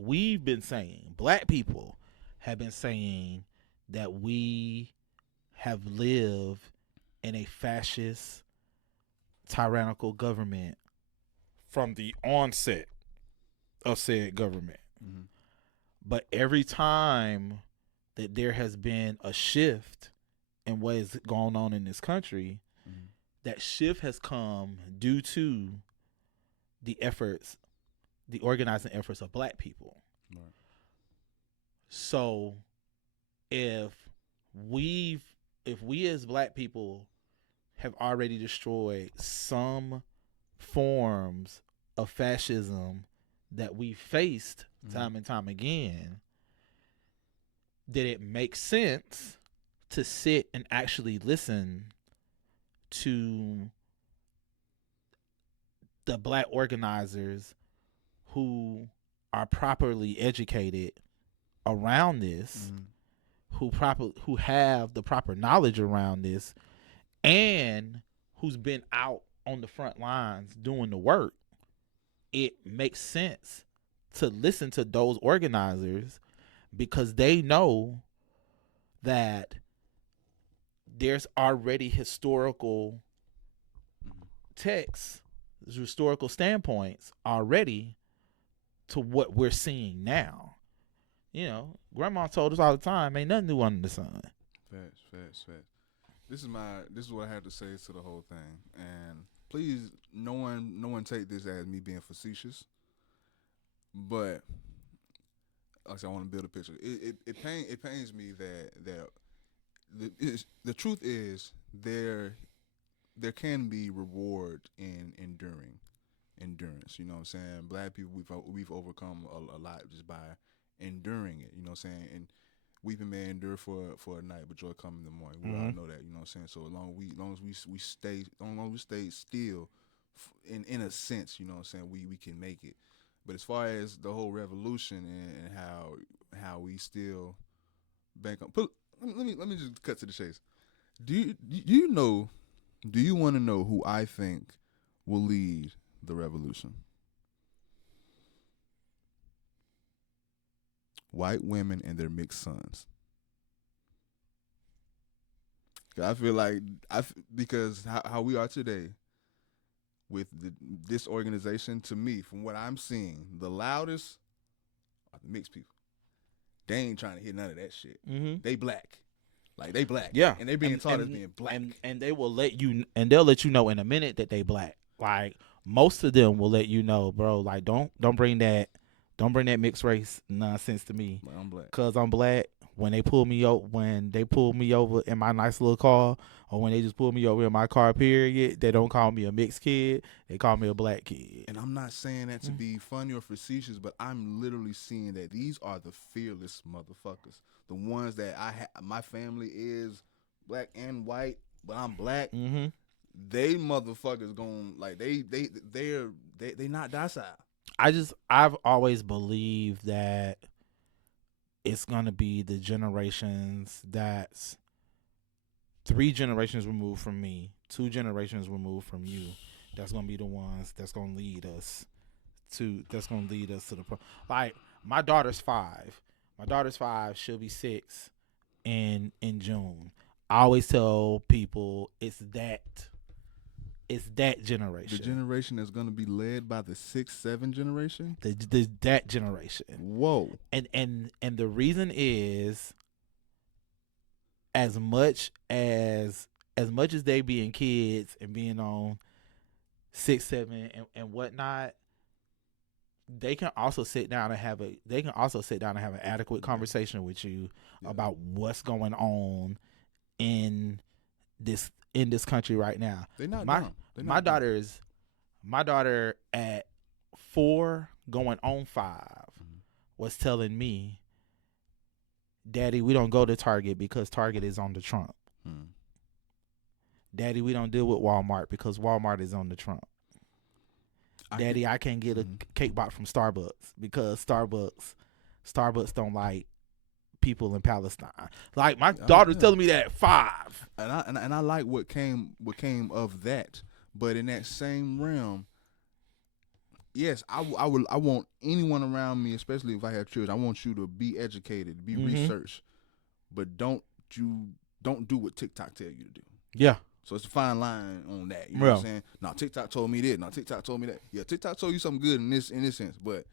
Black people have been saying that we have lived in a fascist, tyrannical government from the onset of said government. Mm-hmm. But every time that there has been a shift in what is going on in this country, that shift has come due to the organizing efforts of Black people. Right. So if we as Black people have already destroyed some forms of fascism that we faced time and time again, did it make sense to sit and actually listen to the Black organizers who are properly educated around this, who have the proper knowledge around this, and who's been out on the front lines doing the work? It makes sense to listen to those organizers because they know that there's already historical texts, historical standpoints already to what we're seeing now. You know, Grandma told us all the time, ain't nothing new under the sun. Facts. This is what I have to say to the whole thing. And please, no one take this as me being facetious. But like I said, I want to build a picture. It pains me that the truth is there can be reward in endurance. You know what I'm saying? Black people, we've overcome a lot just by enduring it. You know what I'm saying? And weeping may endure for a night, but joy come in the morning. We all know that. You know what I'm saying? So as long as we stay still, in a sense, you know what I'm saying, we can make it. But as far as the whole revolution and how we still bank on, let me just cut to the chase. Do you know Do you want to know who I think will lead the revolution? White women and their mixed sons. I feel like because how we are today with this organization, to me, from what I'm seeing, the loudest are the mixed people. They ain't trying to hear none of that shit. Mm-hmm. They black. Like, they black. Yeah. And they being taught as being black. And they will let you, and they'll let you know in a minute that they black. Like, most of them will let you know, bro, like, don't bring that mixed race nonsense to me. Like, I'm black. Cause I'm black. When they pull me over in my nice little car, or when they just pull me over in my car, period, they don't call me a mixed kid. They call me a black kid. And I'm not saying that to be funny or facetious, but I'm literally seeing that these are the fearless motherfuckers. The ones that my family is black and white, but I'm black. Mm-hmm. They motherfuckers gon' like they not docile. I've always believed that it's gonna be the generations that's 3 generations removed from me, 2 generations removed from you. That's gonna be the ones that's gonna lead us to the like my daughter's 5. My daughter's 5. She'll be 6 in June. I always tell people it's that generation. The generation that's gonna be led by the 6, 7 generation. That generation. Whoa. And the reason is, as much as they being kids and being on 6, 7 and whatnot, they can also sit down and have an adequate conversation with you about what's going on in this country right now. They're not dumb. My daughter at 4 going on 5 was telling me, Daddy, we don't go to Target because Target is on the Trump. Daddy, we don't deal with Walmart because Walmart is on the Trump. Daddy, I can't get a cake box from Starbucks because Starbucks don't like people in Palestine. Like, my daughter's telling me that at 5. And I like what came of that. But in that same realm, yes, I want anyone around me, especially if I have children, I want you to be educated, be researched, but don't do what TikTok tell you to do. Yeah. So it's a fine line on that. You know what I'm saying? Now TikTok told me this. Now TikTok told me that. Yeah, TikTok told you something good in this sense, but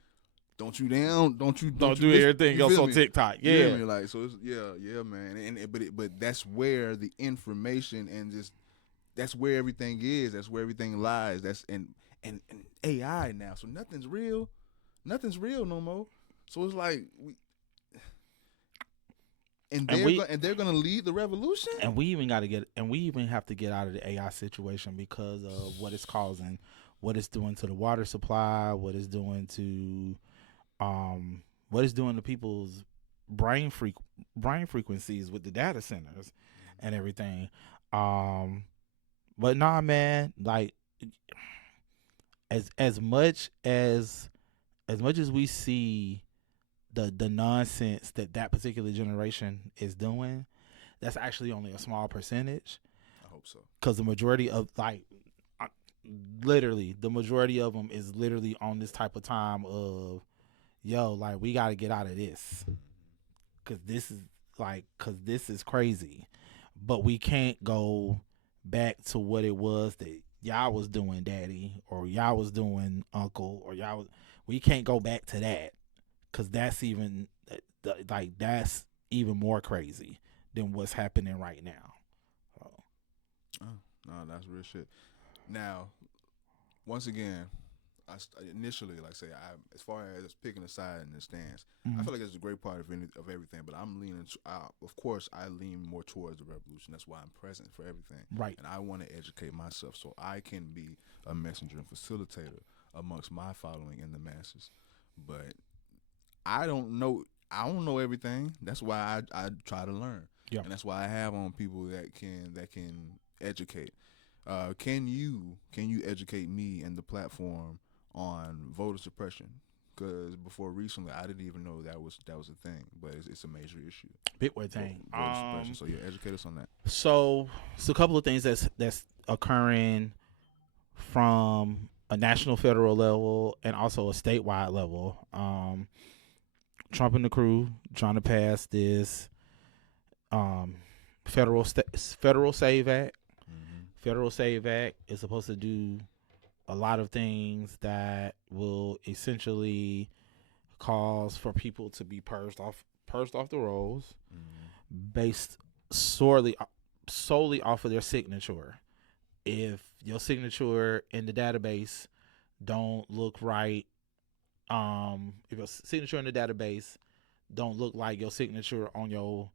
don't do everything else on TikTok. Yeah. You know what I mean? Like, so it's, yeah, man. But that's where the information and just that's where everything is. That's where everything lies. That's and AI now. So nothing's real no more. So it's like they're gonna lead the revolution. And we even have to get out of the AI situation because of what it's causing, what it's doing to the water supply, what it's doing to people's brain frequencies with the data centers and everything. But nah, man, like as much as we see the nonsense that particular generation is doing, that's actually only a small percentage. I hope so. Because the majority of the majority of them is literally on this type of time of, yo, like, we got to get out of this. Because this is crazy. But we can't go back to what it was that y'all was doing, Daddy, or y'all was doing, Uncle, or we can't go back to that. Because that's even more crazy than what's happening right now. Oh, no, that's real shit. Now, once again, initially, like I say, as far as picking a side in the stance, I feel like it's a great part of everything. But I'm leaning. Of course, I lean more towards the revolution. That's why I'm present for everything. Right. And I want to educate myself so I can be a messenger and facilitator amongst my following and the masses. But I don't know everything. That's why I try to learn. Yeah. And that's why I have on people that can educate. Can you educate me and the platform on voter suppression? Because before recently, I didn't even know that was a thing, but it's a major issue. Big way thing. Voter suppression. So yeah, educate us on that. So a couple of things that's occurring from a national federal level and also a statewide level. Trump and the crew trying to pass this federal Save Act. Federal Save Act is supposed to do a lot of things that will essentially cause for people to be purged off the rolls based solely off of their signature. If your signature in the database don't look right, if your signature in the database don't look like your signature on your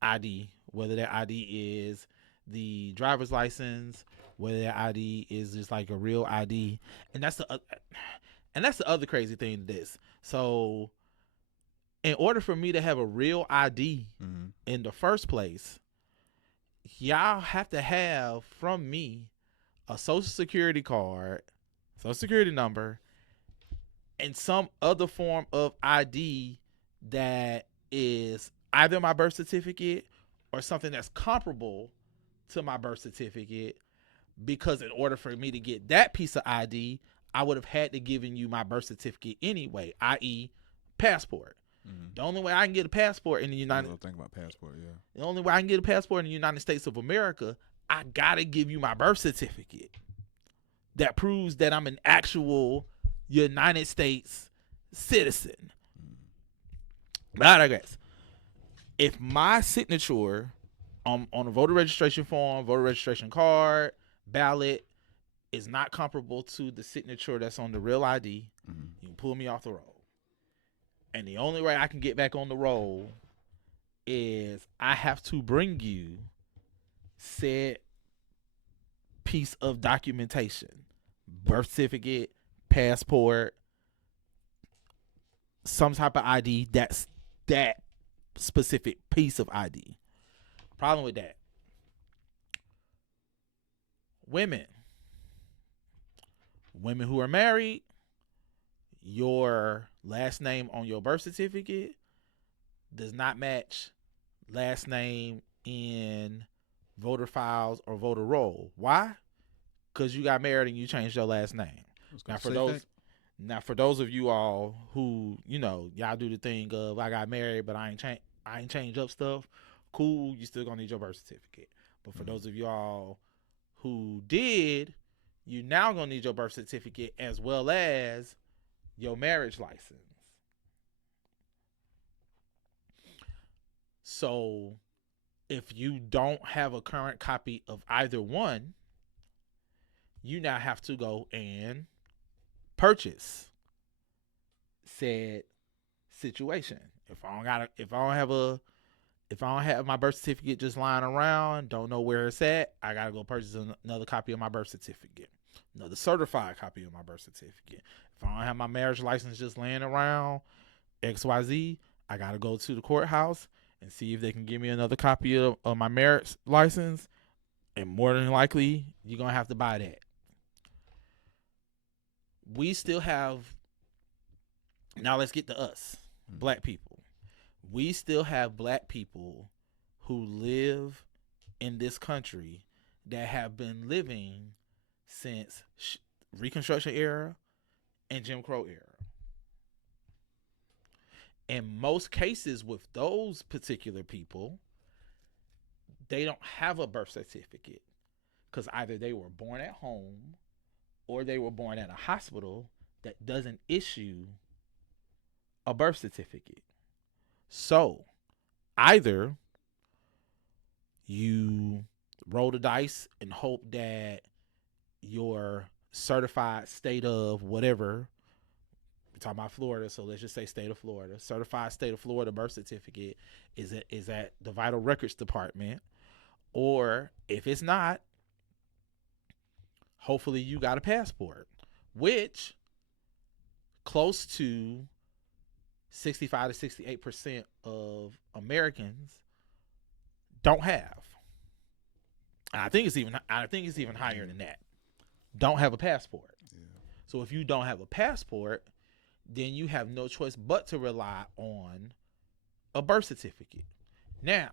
ID, whether that ID is the driver's license, whether that ID is just like a real ID, and that's the other crazy thing to this. So, in order for me to have a real ID in the first place, y'all have to have from me a social security card, social security number, and some other form of ID that is either my birth certificate or something that's comparable to my birth certificate, because in order for me to get that piece of ID, I would have had to given you my birth certificate anyway, i.e. passport. The only way I can get a passport in the United States. Think about passport, yeah. The only way I can get a passport in the United States of America, I gotta give you my birth certificate that proves that I'm an actual United States citizen. But I digress. If my signature on a voter registration form, voter registration card, ballot is not comparable to the signature that's on the real ID, you can pull me off the roll. And the only way I can get back on the roll is I have to bring you said piece of documentation, birth certificate, passport, some type of ID that's that specific piece of ID. Problem with that. Women who are married, your last name on your birth certificate does not match last name in voter files or voter roll. Why? Because you got married and you changed your last name. Now for those of you all who, y'all do the thing of I got married but I ain't changed up stuff, cool, you still gonna need your birth certificate. But for those of y'all who did, you now gonna need your birth certificate as well as your marriage license. So if you don't have a current copy of either one, you now have to go and purchase said situation. If I don't have my birth certificate just lying around, don't know where it's at, I gotta go purchase another copy of my birth certificate, another certified copy of my birth certificate. If I don't have my marriage license just laying around, XYZ, I gotta go to the courthouse and see if they can give me another copy of my marriage license, and more than likely, you're gonna have to buy that. We still have, now let's get to us, black people. We still have black people who live in this country that have been living since Reconstruction era and Jim Crow era. In most cases with those particular people, they don't have a birth certificate because either they were born at home or they were born at a hospital that doesn't issue a birth certificate. So either you roll the dice and hope that your certified state of whatever, we're talking about Florida, so let's just say state of Florida, certified state of Florida birth certificate is at the Vital Records Department, or if it's not, hopefully you got a passport, which close to 65 to 68% of Americans don't have. I think it's even higher than that. Don't have a passport. Yeah. So if you don't have a passport, then you have no choice but to rely on a birth certificate. Now,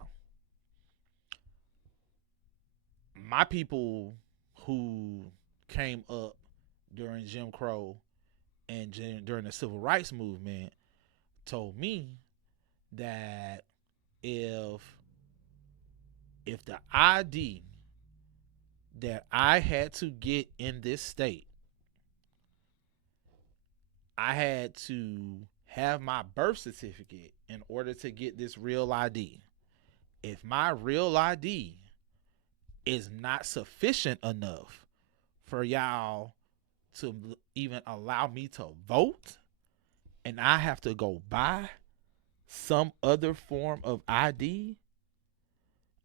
my people who came up during Jim Crow and during the civil rights movement told me that if the ID that I had to get in this state, I had to have my birth certificate in order to get this real ID. If my real ID is not sufficient enough for y'all to even allow me to vote, and I have to go buy some other form of ID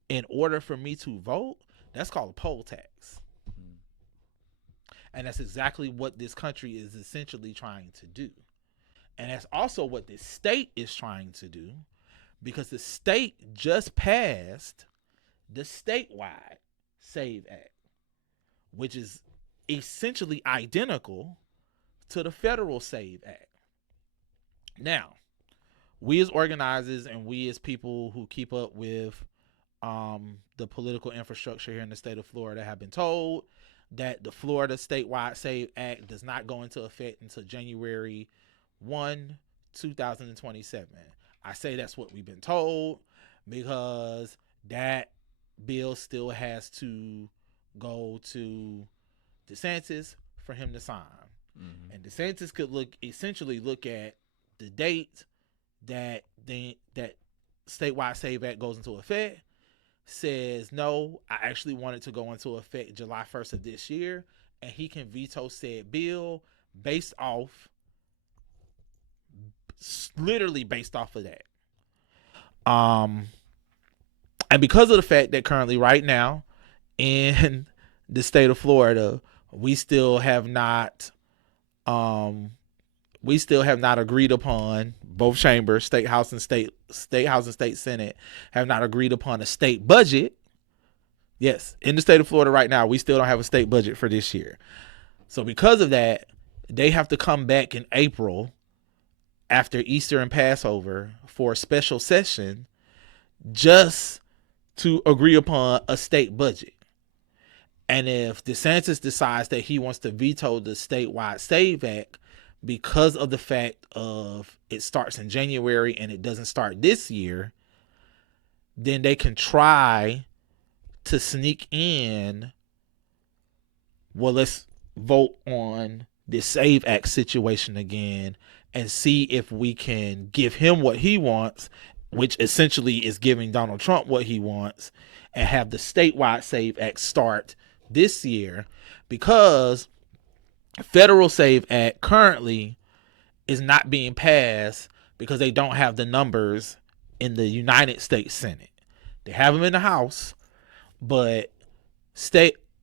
in order for me to vote, that's called a poll tax. And that's exactly what this country is essentially trying to do. And that's also what this state is trying to do, because the state just passed the statewide SAVE Act, which is essentially identical to the federal SAVE Act. Now, we as organizers and we as people who keep up with the political infrastructure here in the state of Florida have been told that the Florida statewide SAVE Act does not go into effect until January 1, 2027. I say that's what we've been told because that bill still has to go to DeSantis for him to sign. Mm-hmm. And DeSantis could essentially look at the date that statewide SAVE Act goes into effect, says, no, I actually want it to go into effect July 1st of this year, and he can veto said bill literally based off of that. And because of the fact that currently right now in the state of Florida, we still have not agreed upon, both chambers, state house and state senate have not agreed upon a state budget. Yes, in the state of Florida right now, we still don't have a state budget for this year. So because of that, they have to come back in April after Easter and Passover for a special session just to agree upon a state budget. And if DeSantis decides that he wants to veto the statewide SAVE Act because of the fact of it starts in January and it doesn't start this year, then they can try to sneak in, well, let's vote on this SAVE Act situation again and see if we can give him what he wants, which essentially is giving Donald Trump what he wants, and have the statewide SAVE Act start this year, because federal SAVE Act currently is not being passed because they don't have the numbers in the United States Senate. They have them in the House, but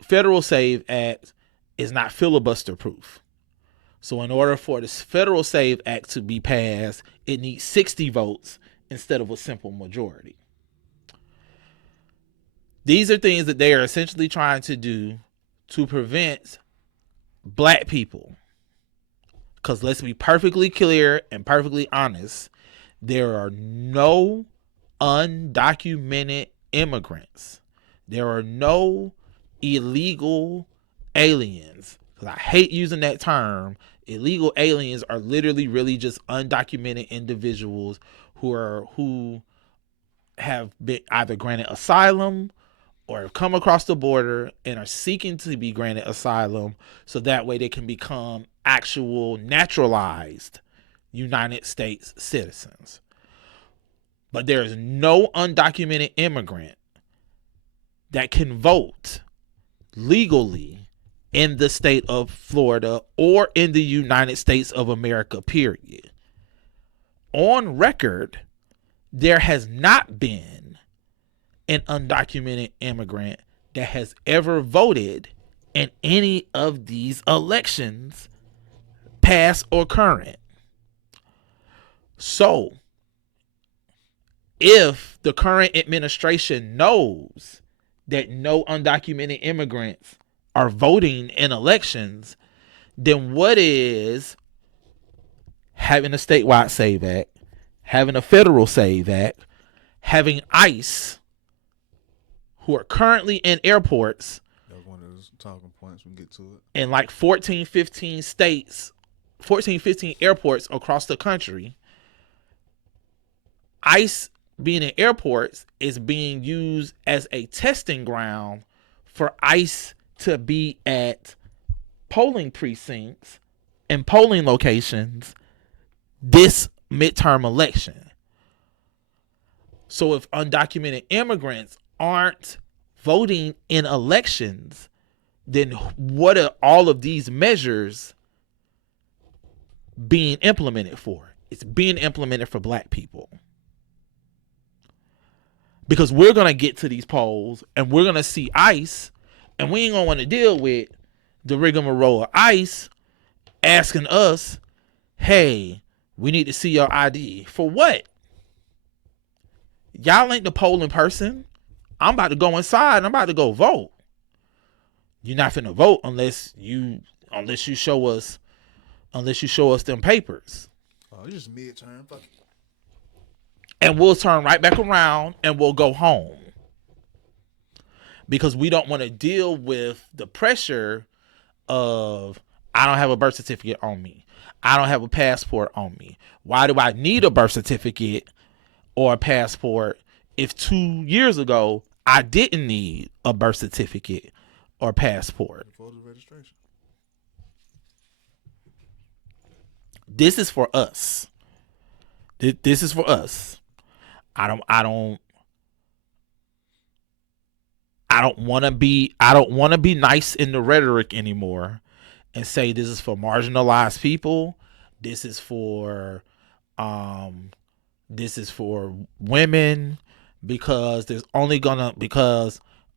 federal SAVE Act is not filibuster proof. So in order for this federal SAVE Act to be passed, it needs 60 votes instead of a simple majority. These are things that they are essentially trying to do to prevent black people. Because let's be perfectly clear and perfectly honest, there are no undocumented immigrants. There are no illegal aliens. Because I hate using that term. Illegal aliens are literally really just undocumented individuals who have been either granted asylum or have come across the border and are seeking to be granted asylum so that way they can become actual naturalized United States citizens. But there is no undocumented immigrant that can vote legally in the state of Florida or in the United States of America, period. On record, there has not been an undocumented immigrant that has ever voted in any of these elections, past or current. So, if the current administration knows that no undocumented immigrants are voting in elections, then what is having a statewide SAVE Act, having a federal SAVE Act, having ICE, who are currently in airports, There's talking points. We can get to it. In like 14, 15 states, 14, 15 airports across the country, ICE being in airports is being used as a testing ground for ICE to be at polling precincts and polling locations this midterm election. So if undocumented immigrants aren't voting in elections, then what are all of these measures being implemented for? It's being implemented for black people. Because we're going to get to these polls and we're going to see ICE, and we ain't going to want to deal with the rigmarole of ICE asking us, hey, we need to see your ID. For what? Y'all ain't the polling person. I'm about to go inside and I'm about to go vote. You're not finna vote unless you show us them papers. Oh, it's just midterm. Fuck it. And we'll turn right back around and we'll go home. Because we don't want to deal with the pressure of, I don't have a birth certificate on me. I don't have a passport on me. Why do I need a birth certificate or a passport if 2 years ago I didn't need a birth certificate or passport? Voter registration. This is for us. This is for us. I don't want to be nice in the rhetoric anymore and say this is for marginalized people. This is for women, because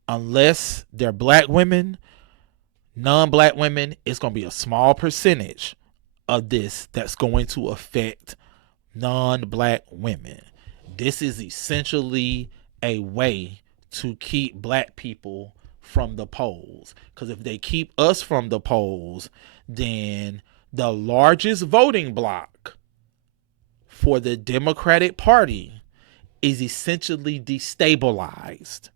unless they're black women, non-black women, it's going to be a small percentage of this that's going to affect non-black women. This is essentially a way to keep black people from the polls. Because if they keep us from the polls, then the largest voting bloc for the Democratic Party is essentially destabilized.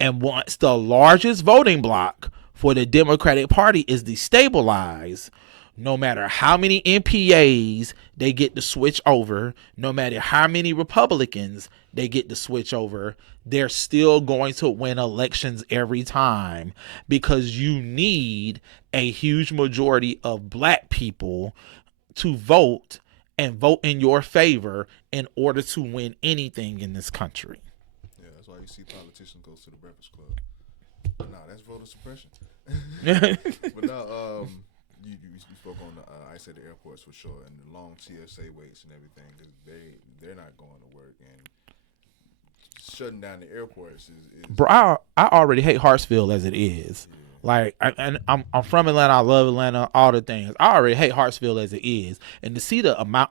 And once the largest voting bloc for the Democratic Party is destabilized, no matter how many MPAs they get to switch over, no matter how many Republicans they get to switch over, they're still going to win elections every time, because you need a huge majority of black people to vote and vote in your favor in order to win anything in this country. Yeah, that's why you see politicians go to the Breakfast Club. But nah, that's voter suppression. But now, you spoke on the ICE at the airports for sure, and the long TSA waits and everything, because they're not going to work, and shutting down the airports is Bro, I already hate Hartsville as it is. Yeah. Like, I'm from Atlanta. I love Atlanta, all the things. I already hate Hartsville as it is, and to see the amount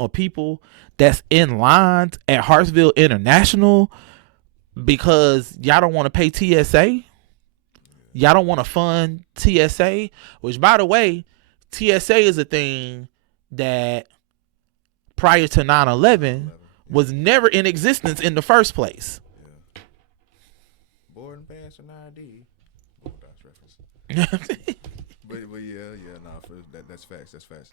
of people that's in lines at Hartsville International because y'all don't want to pay TSA. Y'all don't want to fund TSA, which, by the way, TSA is a thing that prior to 9/11 was never in existence in the first place. Yeah. Boarding pass and ID. Oh, that's reference. but yeah, that's facts. That's facts.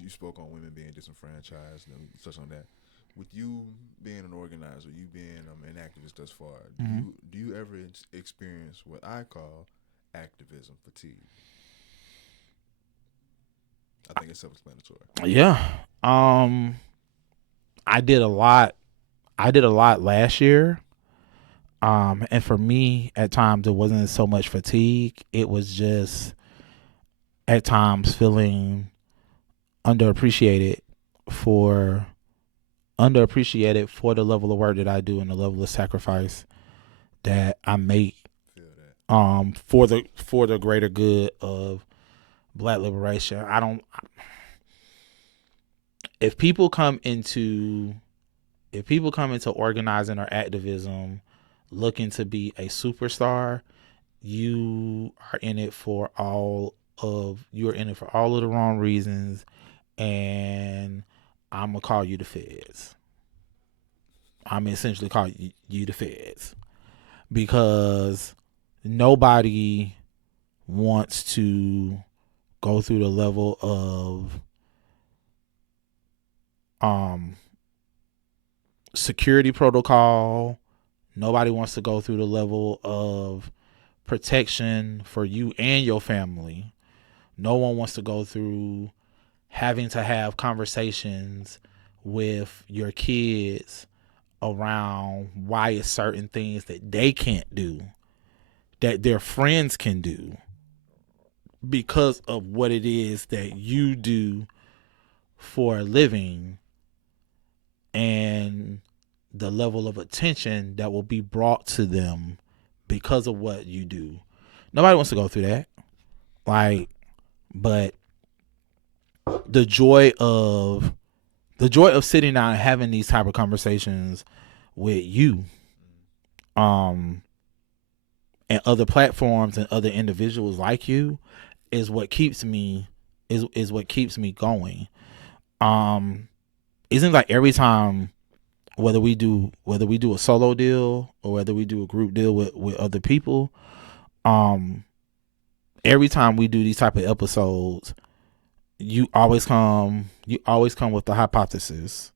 You spoke on women being disenfranchised, and touch on that. With you being an organizer, you being an activist thus far, do you ever experience what I call activism fatigue? I think it's self-explanatory. Yeah. I did a lot last year. And for me, at times it wasn't so much fatigue. It was just at times feeling underappreciated for the level of work that I do and the level of sacrifice that I make for the greater good of Black liberation. If people come into organizing or activism looking to be a superstar, you are in it for all of the wrong reasons, and I'm gonna call you the feds. I'm essentially call you the feds, because nobody wants to go through the level of security protocol. Nobody wants to go through the level of protection for you and your family. No one wants to go through having to have conversations with your kids around why it's certain things that they can't do that their friends can do because of what it is that you do for a living and the level of attention that will be brought to them because of what you do. Nobody wants to go through that. But the joy of sitting down and having these type of conversations with you, and other platforms and other individuals like you is what keeps me going. It seems like every time, whether we do a solo deal or whether we do a group deal with other people, every time we do these type of episodes, you always come with the hypothesis,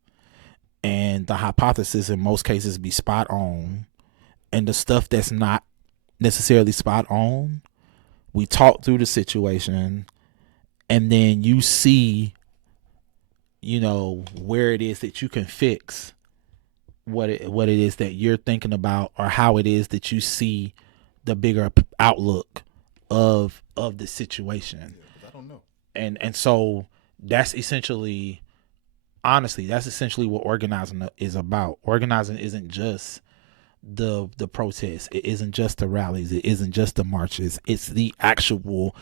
and the hypothesis in most cases be spot on, and the stuff that's not necessarily spot on, we talk through the situation, and then you see, where it is that you can fix what it is that you're thinking about, or how it is that you see the bigger outlook of the situation. Yeah, I don't know. And so that's essentially, honestly, what organizing is about. Organizing isn't just the protests. It isn't just the rallies. It isn't just the marches. It's the actual,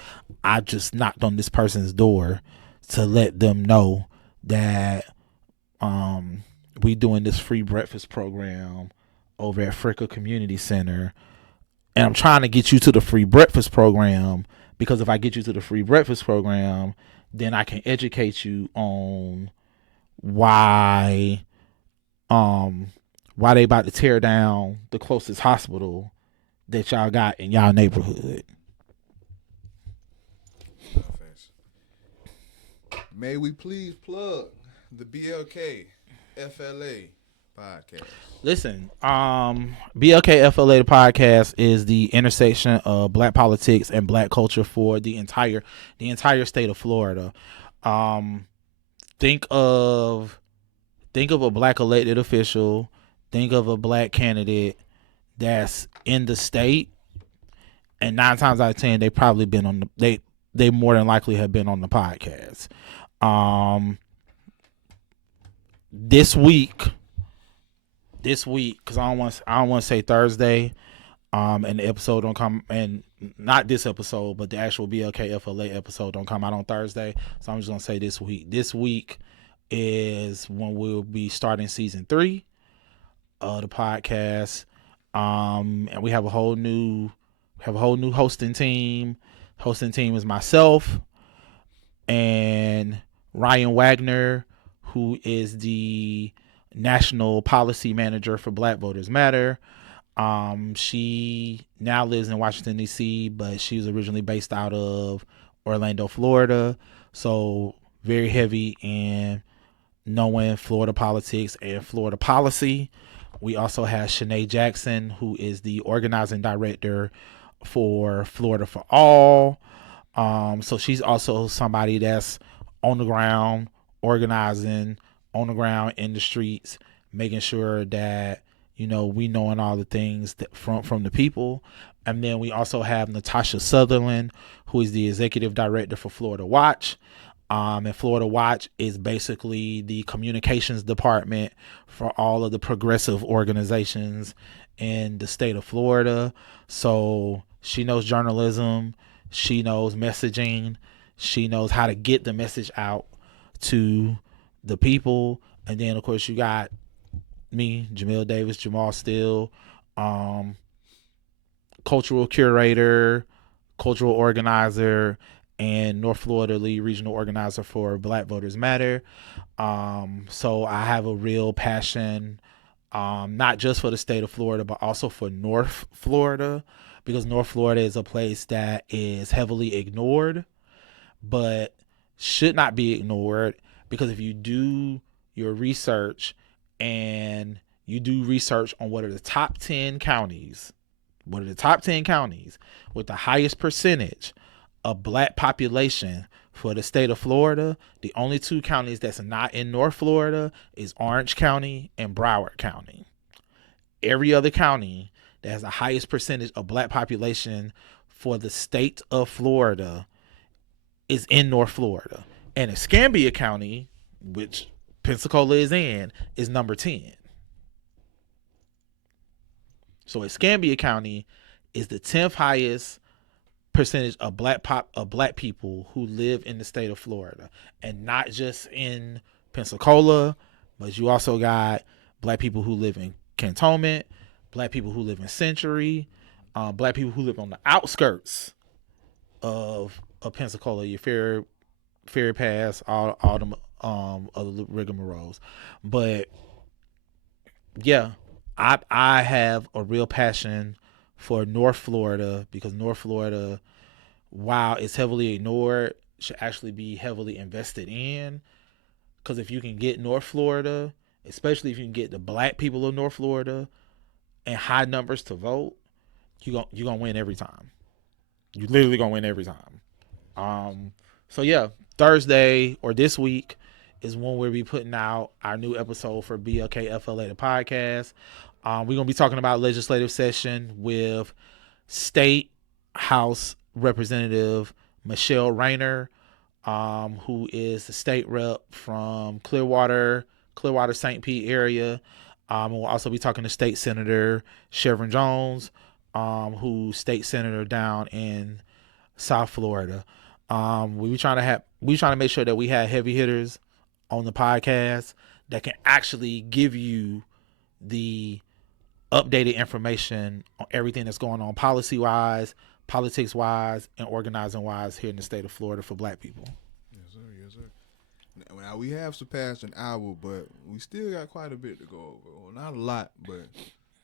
I just knocked on this person's door to let them know that we doing this free breakfast program over at Fricka Community Center, and I'm trying to get you to the free breakfast program, because if I get you to the free breakfast program, then I can educate you on why they about to tear down the closest hospital that y'all got in y'all neighborhood. May we please plug the BLK FLA podcast? Listen, BLK FLA the podcast is the intersection of black politics and black culture for the entire state of Florida. Think of a black elected official. Think of a black candidate that's in the state, and 9 times out of 10, they probably been on they more than likely have been on the podcast. This week, because I don't want to say Thursday, and the episode don't come, and not this episode, but the actual BLK FLA episode don't come out on Thursday. So I'm just gonna say this week. This week is when we'll be starting season 3 of the podcast, and we have a whole new hosting team. Hosting team is myself and Ryan Wagner, who is the national policy manager for Black Voters Matter. She now lives in Washington, D.C., but she was originally based out of Orlando, Florida. So very heavy in knowing Florida politics and Florida policy. We also have Shanae Jackson, who is the organizing director for Florida for All. So she's also somebody that's on the ground, organizing on the ground in the streets, making sure that, we knowing all the things that from the people. And then we also have Natasha Sutherland, who is the executive director for Florida Watch. And Florida Watch is basically the communications department for all of the progressive organizations in the state of Florida. So she knows journalism, she knows messaging, she knows how to get the message out to the people. And then of course you got me, Jamil Davis, Jamal Steele, cultural curator, cultural organizer, and North Florida League regional organizer for Black Voters Matter. So I have a real passion, not just for the state of Florida, but also for North Florida, because North Florida is a place that is heavily ignored, but should not be ignored, because if you do your research and you do research on what are the top 10 counties, with the highest percentage of black population for the state of Florida, the only two counties that's not in North Florida is Orange County and Broward County. Every other county that has the highest percentage of black population for the state of Florida is in North Florida. And Escambia County, which Pensacola is in, is number 10. So Escambia County is the 10th highest percentage of black people who live in the state of Florida, and not just in Pensacola, but you also got black people who live in Cantonment, black people who live in Century, black people who live on the outskirts of Pensacola, your Ferry Pass, all them other rigmaroles. But yeah, I have a real passion for North Florida, because North Florida, while it's heavily ignored, should actually be heavily invested in. Because if you can get North Florida, especially if you can get the black people of North Florida in high numbers to vote, you're gonna win every time. You literally gonna win every time. So yeah, Thursday or this week is when we'll be putting out our new episode for BLKFLA, the podcast. We're going to be talking about legislative session with State House Representative Michelle Rayner, who is the state rep from Clearwater, St. Pete area. We'll also be talking to State Senator Chevron Jones, who's state senator down in South Florida. We trying to make sure that we have heavy hitters on the podcast that can actually give you the updated information on everything that's going on policy-wise, politics-wise, and organizing-wise here in the state of Florida for black people. Yes, sir. Yes, sir. Now, we have surpassed an hour, but we still got quite a bit to go over. Well, not a lot, but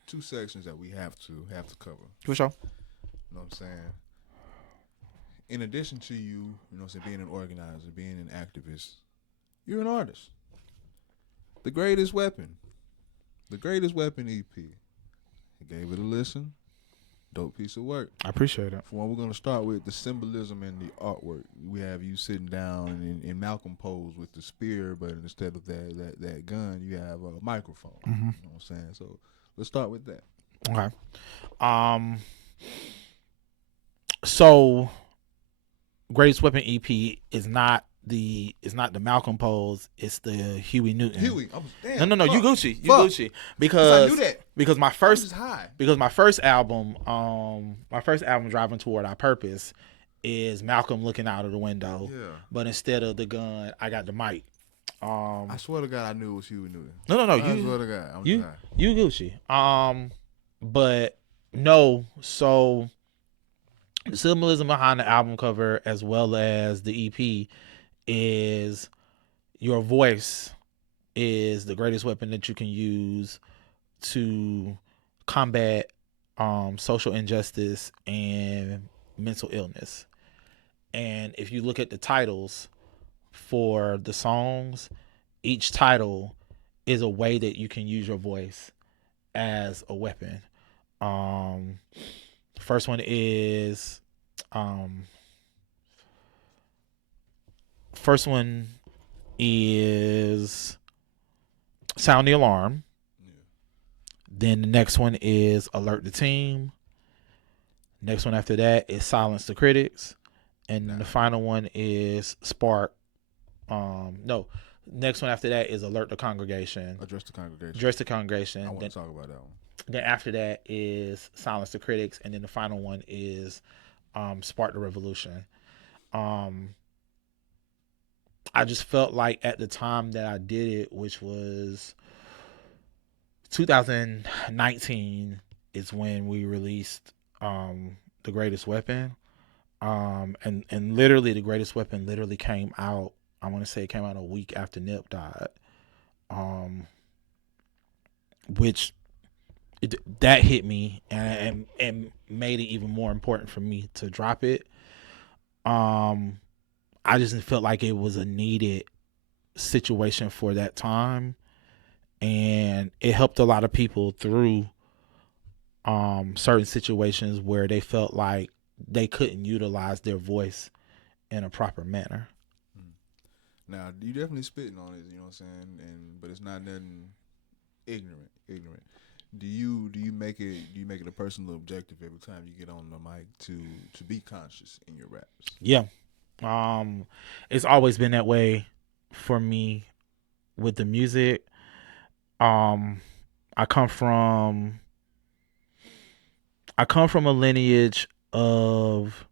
2 sections that we have to cover. For sure. You know what I'm saying? In addition to you know what I'm saying, being an organizer, being an activist, you're an artist. The Greatest Weapon EP. I gave it a listen. Dope piece of work. I appreciate it. For one, we're going to start with the symbolism and the artwork. We have you sitting down in Malcolm pose with the spear, but instead of that gun, you have a microphone. Mm-hmm. You know what I'm saying? So let's start with that. Okay. So Greatest Weapon EP is not the Malcolm pose, it's the Huey Newton. No, you Gucci. Because I knew that. Because my first album, Driving Toward Our Purpose, is Malcolm looking out of the window. Yeah. But instead of the gun, I got the mic. I swear to God, I knew it was Huey Newton. No. I swear to God. You Gucci. But no, so the symbolism behind the album cover as well as the EP is your voice is the greatest weapon that you can use to combat social injustice and mental illness. And if you look at the titles for the songs, each title is a way that you can use your voice as a weapon. The first one is Sound the Alarm. Yeah. Then the next one is Alert the Team. Next one after that is Silence the Critics. And the final one is Spark. Next one after that is Alert the Congregation. Address the Congregation. I want to talk about that one. Then after that is Silence the Critics. And then the final one is Spark the Revolution. I just felt like at the time that I did it, which was 2019, is when we released The Greatest Weapon. And literally The Greatest Weapon literally came out, I want to say it came out a week after Nip died. Which that hit me and made it even more important for me to drop it. I just felt like it was a needed situation for that time, and it helped a lot of people through certain situations where they felt like they couldn't utilize their voice in a proper manner. Now you definitely spitting on it, you know what I'm saying, but it's not nothing ignorant. Do you make it a personal objective every time you get on the mic to be conscious in your raps? Yeah. It's always been that way for me with the music. Um I come from a lineage of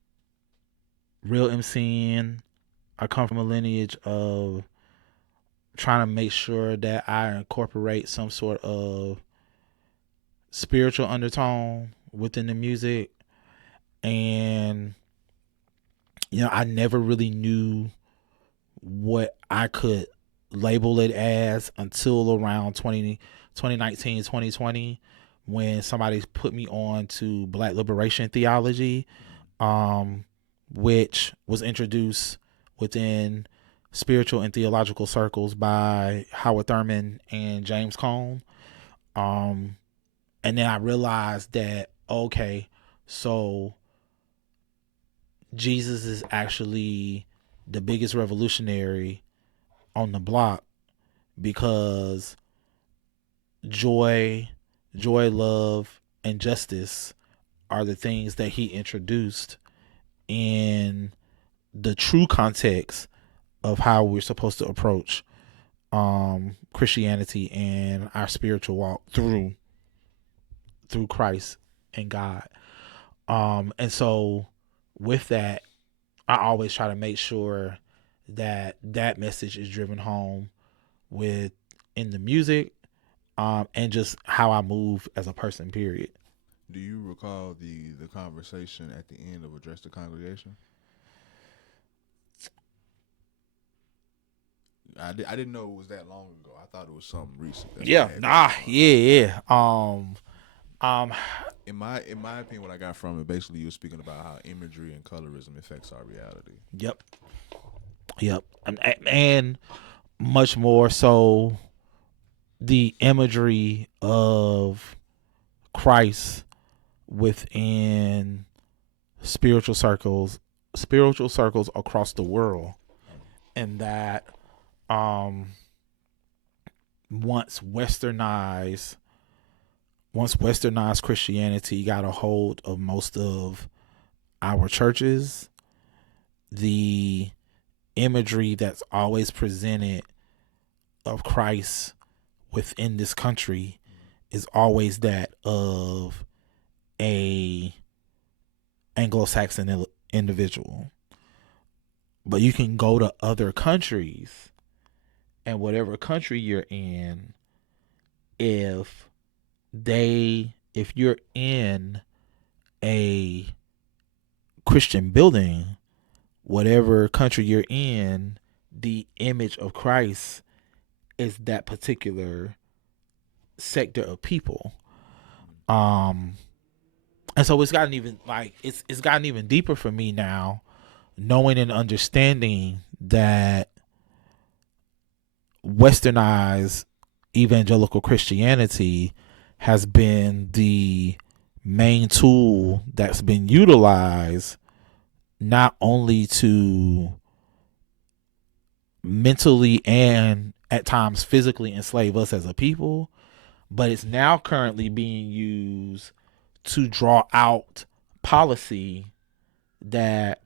real MCing. I come from a lineage of trying to make sure that I incorporate some sort of spiritual undertone within the music. And I never really knew what I could label it as until around 2019, 2020, when somebody put me on to Black liberation theology, which was introduced within spiritual and theological circles by Howard Thurman and James Cone. And then I realized that, okay, so Jesus is actually the biggest revolutionary on the block, because joy, love, and justice are the things that he introduced in the true context of how we're supposed to approach Christianity and our spiritual walk through Christ and God. And so with that, I always try to make sure that message is driven home in the music, and just how I move as a person, period. Do you recall the conversation at the end of Address the Congregation? I didn't know it was that long ago. I thought it was something recent. Yeah. In my opinion, what I got from it, basically, you were speaking about how imagery and colorism affects our reality. Yep. And much more so, the imagery of Christ within spiritual circles across the world, and that once westernized Christianity got a hold of most of our churches, the imagery that's always presented of Christ within this country is always that of a Anglo-Saxon individual. But you can go to other countries, and whatever country you're in, if you're in a Christian building, whatever country you're in, the image of Christ is that particular sector of people. And so it's gotten even it's gotten even deeper for me now, knowing and understanding that westernized evangelical Christianity has been the main tool that's been utilized not only to mentally and at times physically enslave us as a people, but it's now currently being used to draw out policy that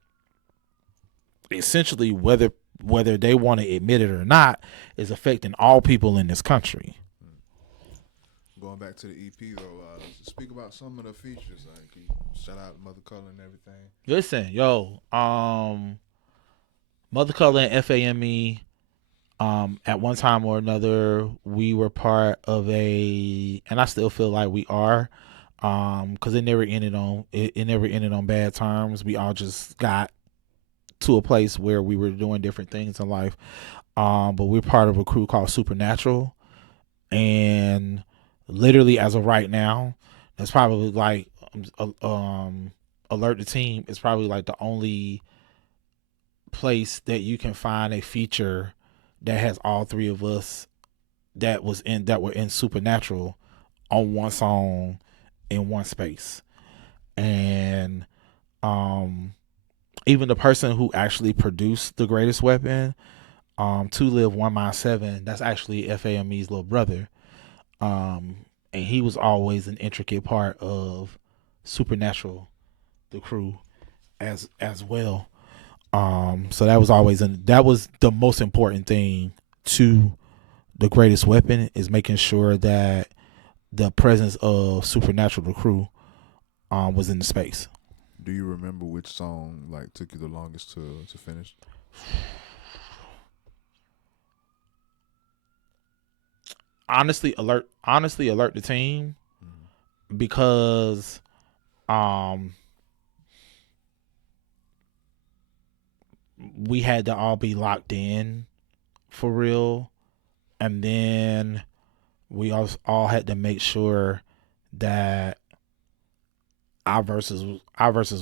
essentially, whether they want to admit it or not, is affecting all people in this country. Going back to the EP though, speak about some of the features. Like, shout out Mother Color and everything. Listen, Mother Color and FAME, at one time or another, we were part of and I still feel like we are, because it never ended on bad terms. We all just got to a place where we were doing different things in life. But we're part of a crew called Supernatural, and literally as of right now, that's probably like Alert the Team is probably like the only place that you can find a feature that has all three of us that were in Supernatural on one song in one space. And even the person who actually produced The Greatest Weapon, To Live 1 Mind 7, that's actually FAME's little brother. And he was always an intricate part of Supernatural, the crew, as well. So that was always that was the most important thing to The Greatest Weapon, is making sure that the presence of Supernatural, the crew, was in the space. Do you remember which song like took you the longest to finish? Honestly, alert the team, because we had to all be locked in for real, and then we all had to make sure that our verses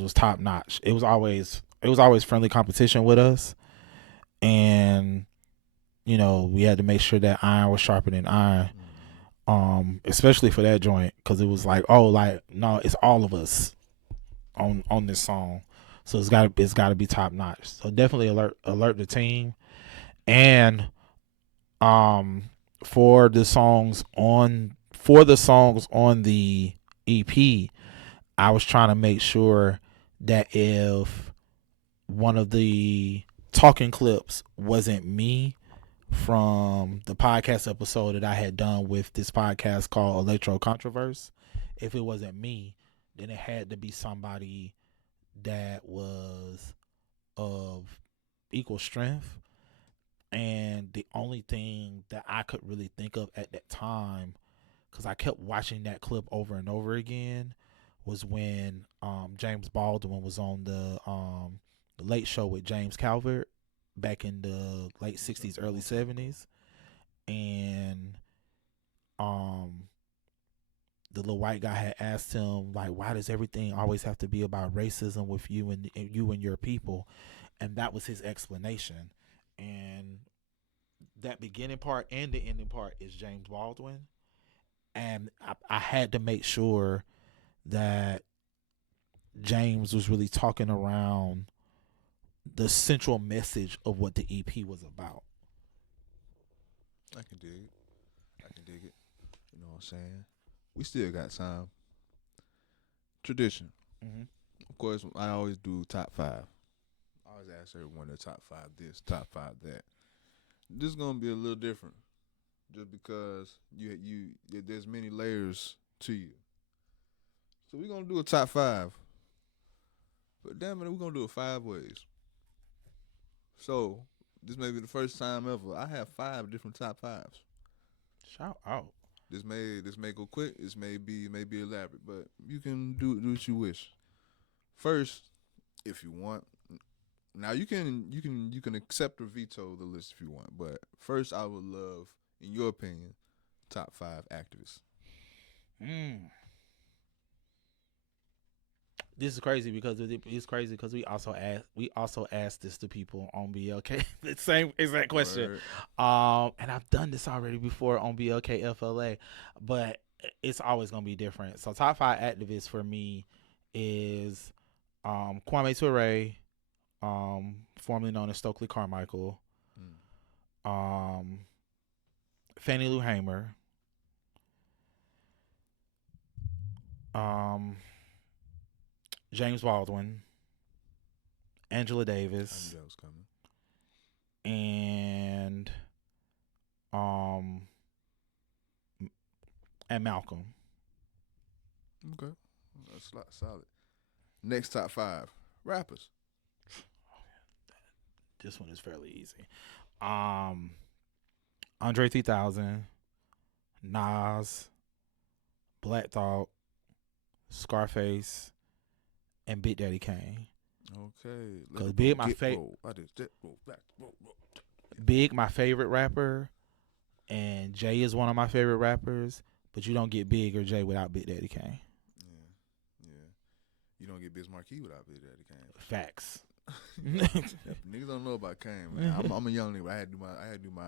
was top notch. It was always friendly competition with us, and we had to make sure that iron was sharpening iron. Especially for that joint, because it was like, oh, like, no, it's all of us on this song, so it's got to be top notch. So definitely alert the team. And for the songs on the EP, I was trying to make sure that if one of the talking clips wasn't me from the podcast episode that I had done with this podcast called Electro Controverse, if it wasn't me, then it had to be somebody that was of equal strength. And the only thing that I could really think of at that time, because I kept watching that clip over and over again, was when James Baldwin was on the Late Show with James Calvert back in the late 60s, early 70s. And the little white guy had asked him, like, why does everything always have to be about racism with you and your people? And that was his explanation. And that beginning part and the ending part is James Baldwin. And I had to make sure that James was really talking around the central message of what the EP was about. I can dig it. You know what I'm saying? We still got time. Tradition. Mm-hmm. Of course, I always do top 5. I always ask everyone their top 5 this, top 5 that. This is gonna be a little different, just because there's many layers to you. So we're gonna do a top 5, but damn it, we're gonna do it 5 ways. So this may be the first time ever I have 5 different top 5s. Shout out. This may go quick. This may be elaborate, but you can do what you wish. First, if you want. Now you can accept or veto the list if you want, but first I would love, in your opinion, top 5 activists. This is crazy because we also asked this to people on BLK, the same exact question. And I've done this already before on BLK FLA, but it's always gonna be different. So top 5 activists for me is Kwame Ture, formerly known as Stokely Carmichael, Fannie Lou Hamer, James Baldwin, Angela Davis, I knew that was coming. and Malcolm. Okay, that's solid. Next top 5 rappers. This one is fairly easy. Andre 3000, Nas, Black Thought, Scarface, and Big Daddy Kane. Okay, because Big my favorite. Big my favorite rapper, and Jay is one of my favorite rappers. but you don't get Big or Jay without Big Daddy Kane. Yeah. You don't get Biz Marquee without Big Daddy Kane. Facts. Niggas don't know about Kane, man. I'm a young nigga. But I had to do my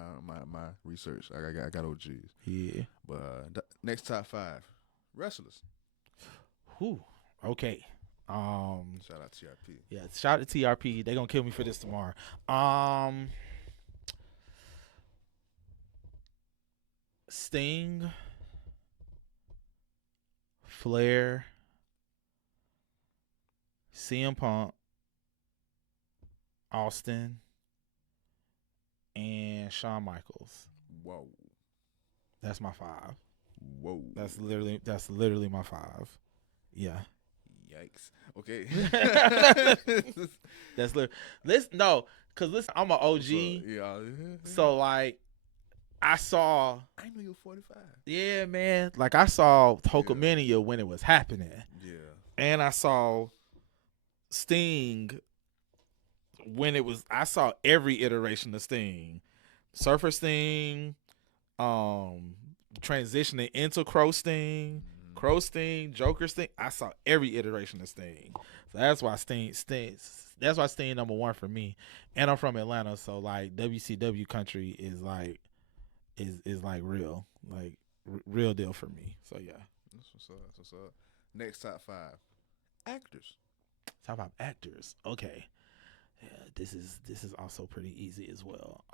research. I got OGs. Yeah. But next top 5 wrestlers. Whew. Okay. Shout out TRP. Yeah, shout out to TRP. They gonna kill me for this tomorrow. Sting, Flair, CM Punk, Austin, and Shawn Michaels. Whoa. That's my 5. Whoa. That's literally my 5. Yeah. Yikes. Okay. That's listen, I'm an OG. Yeah. So like I knew you were 45. Yeah, man. Like I saw Hulkamania when it was happening. Yeah. And I saw Sting when I saw every iteration of Sting. Surfer Sting, transitioning into Crow Sting, Joker Sting. I saw every iteration of Sting. So that's why Sting number 1 for me. And I'm from Atlanta, so like WCW country is like real. Like real deal for me. So yeah. That's what's up. Next top 5 actors. Top 5 actors. Okay. Yeah, this is also pretty easy as well.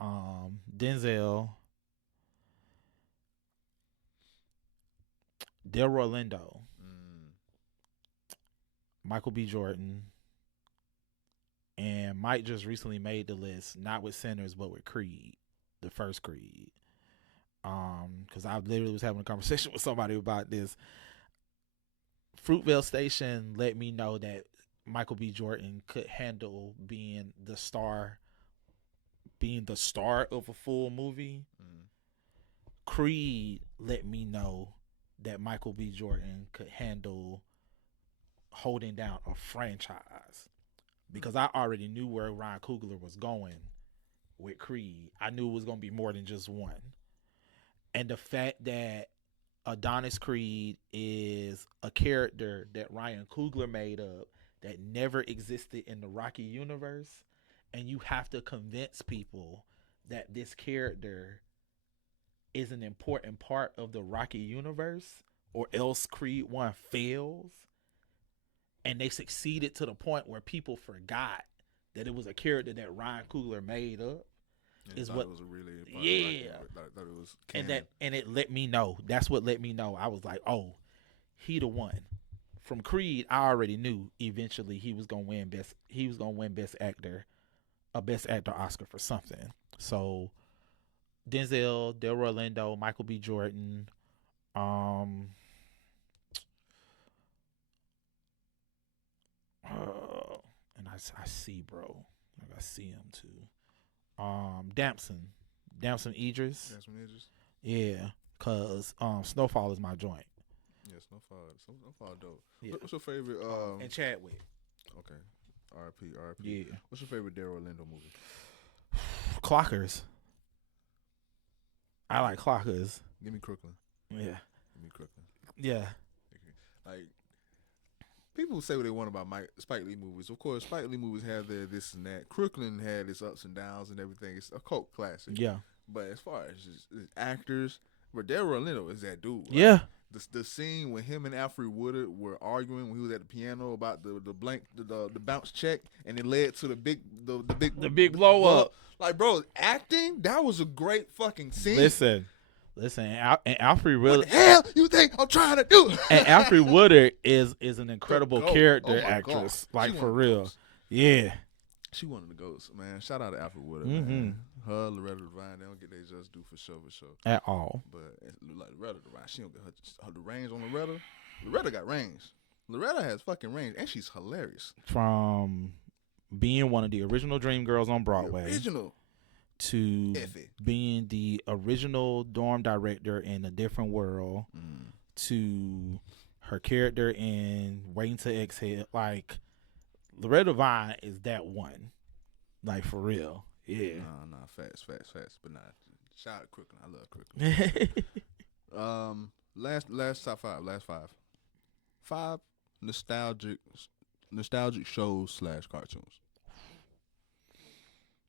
Denzel, Delroy Lindo, Michael B. Jordan, and Mike just recently made the list, not with Sinners, but with Creed, the first Creed. Because I literally was having a conversation with somebody about this. Fruitvale Station let me know that Michael B. Jordan could handle being the star of a full movie. Creed let me know that Michael B. Jordan could handle holding down a franchise, because I already knew where Ryan Coogler was going with Creed. I knew it was going to be more than just one. And the fact that Adonis Creed is a character that Ryan Coogler made up that never existed in the Rocky universe, and you have to convince people that this character is an important part of the Rocky universe, or else Creed 1 fails. And they succeeded to the point where people forgot that it was a character that Ryan Coogler made up. Is what it was really thought it was canon. And it let me know. That's what let me know. I was like, oh, he the one. From Creed, I already knew eventually he was gonna win best actor, a best actor Oscar for something. So Denzel, Delroy Lindo, Michael B. Jordan, and I see, bro. Like I see him too. Damson Idris. Yeah, cause Snowfall is my joint. Yeah, Snowfall dope. Yeah. What's your favorite? And Chadwick. Okay, R.I.P. Yeah. What's your favorite Delroy Lindo movie? Clockers. I like Clockers. Give me Crooklyn. Yeah. Give me Crooklyn. Yeah. Like, people say what they want about Spike Lee movies. Of course, Spike Lee movies have their this and that. Crooklyn had its ups and downs and everything. It's a cult classic. Yeah. But as far as just actors, but Delroy Lindo is that dude. Like, yeah. The scene when him and Alfred Woodard were arguing when he was at the piano about the bounce check, and it led to the big blow up. Like, bro, acting, that was a great fucking scene. Listen, and Alfred Woodard. What the hell you think I'm trying to do? And Alfred Woodard is an incredible character actress, God. like for real. Yeah. She one of the ghosts, man. Shout out to Alfred Woodard, man. Her, Loretta Devine, they don't get their just due for sure. At all. But like Loretta Devine, she don't get her the range on Loretta. Loretta got range. Loretta has fucking range, and she's hilarious. From being one of the original Dream Girls on Broadway. The original. To being the original dorm director in A Different World. To her character in Waiting to Exhale. Like, Loretta Devine is that one. Like, for real. Yeah. Nah, facts. But nah, shout out to Crooklyn. I love Crooklyn. last top five. Last five. 5 nostalgic shows / cartoons.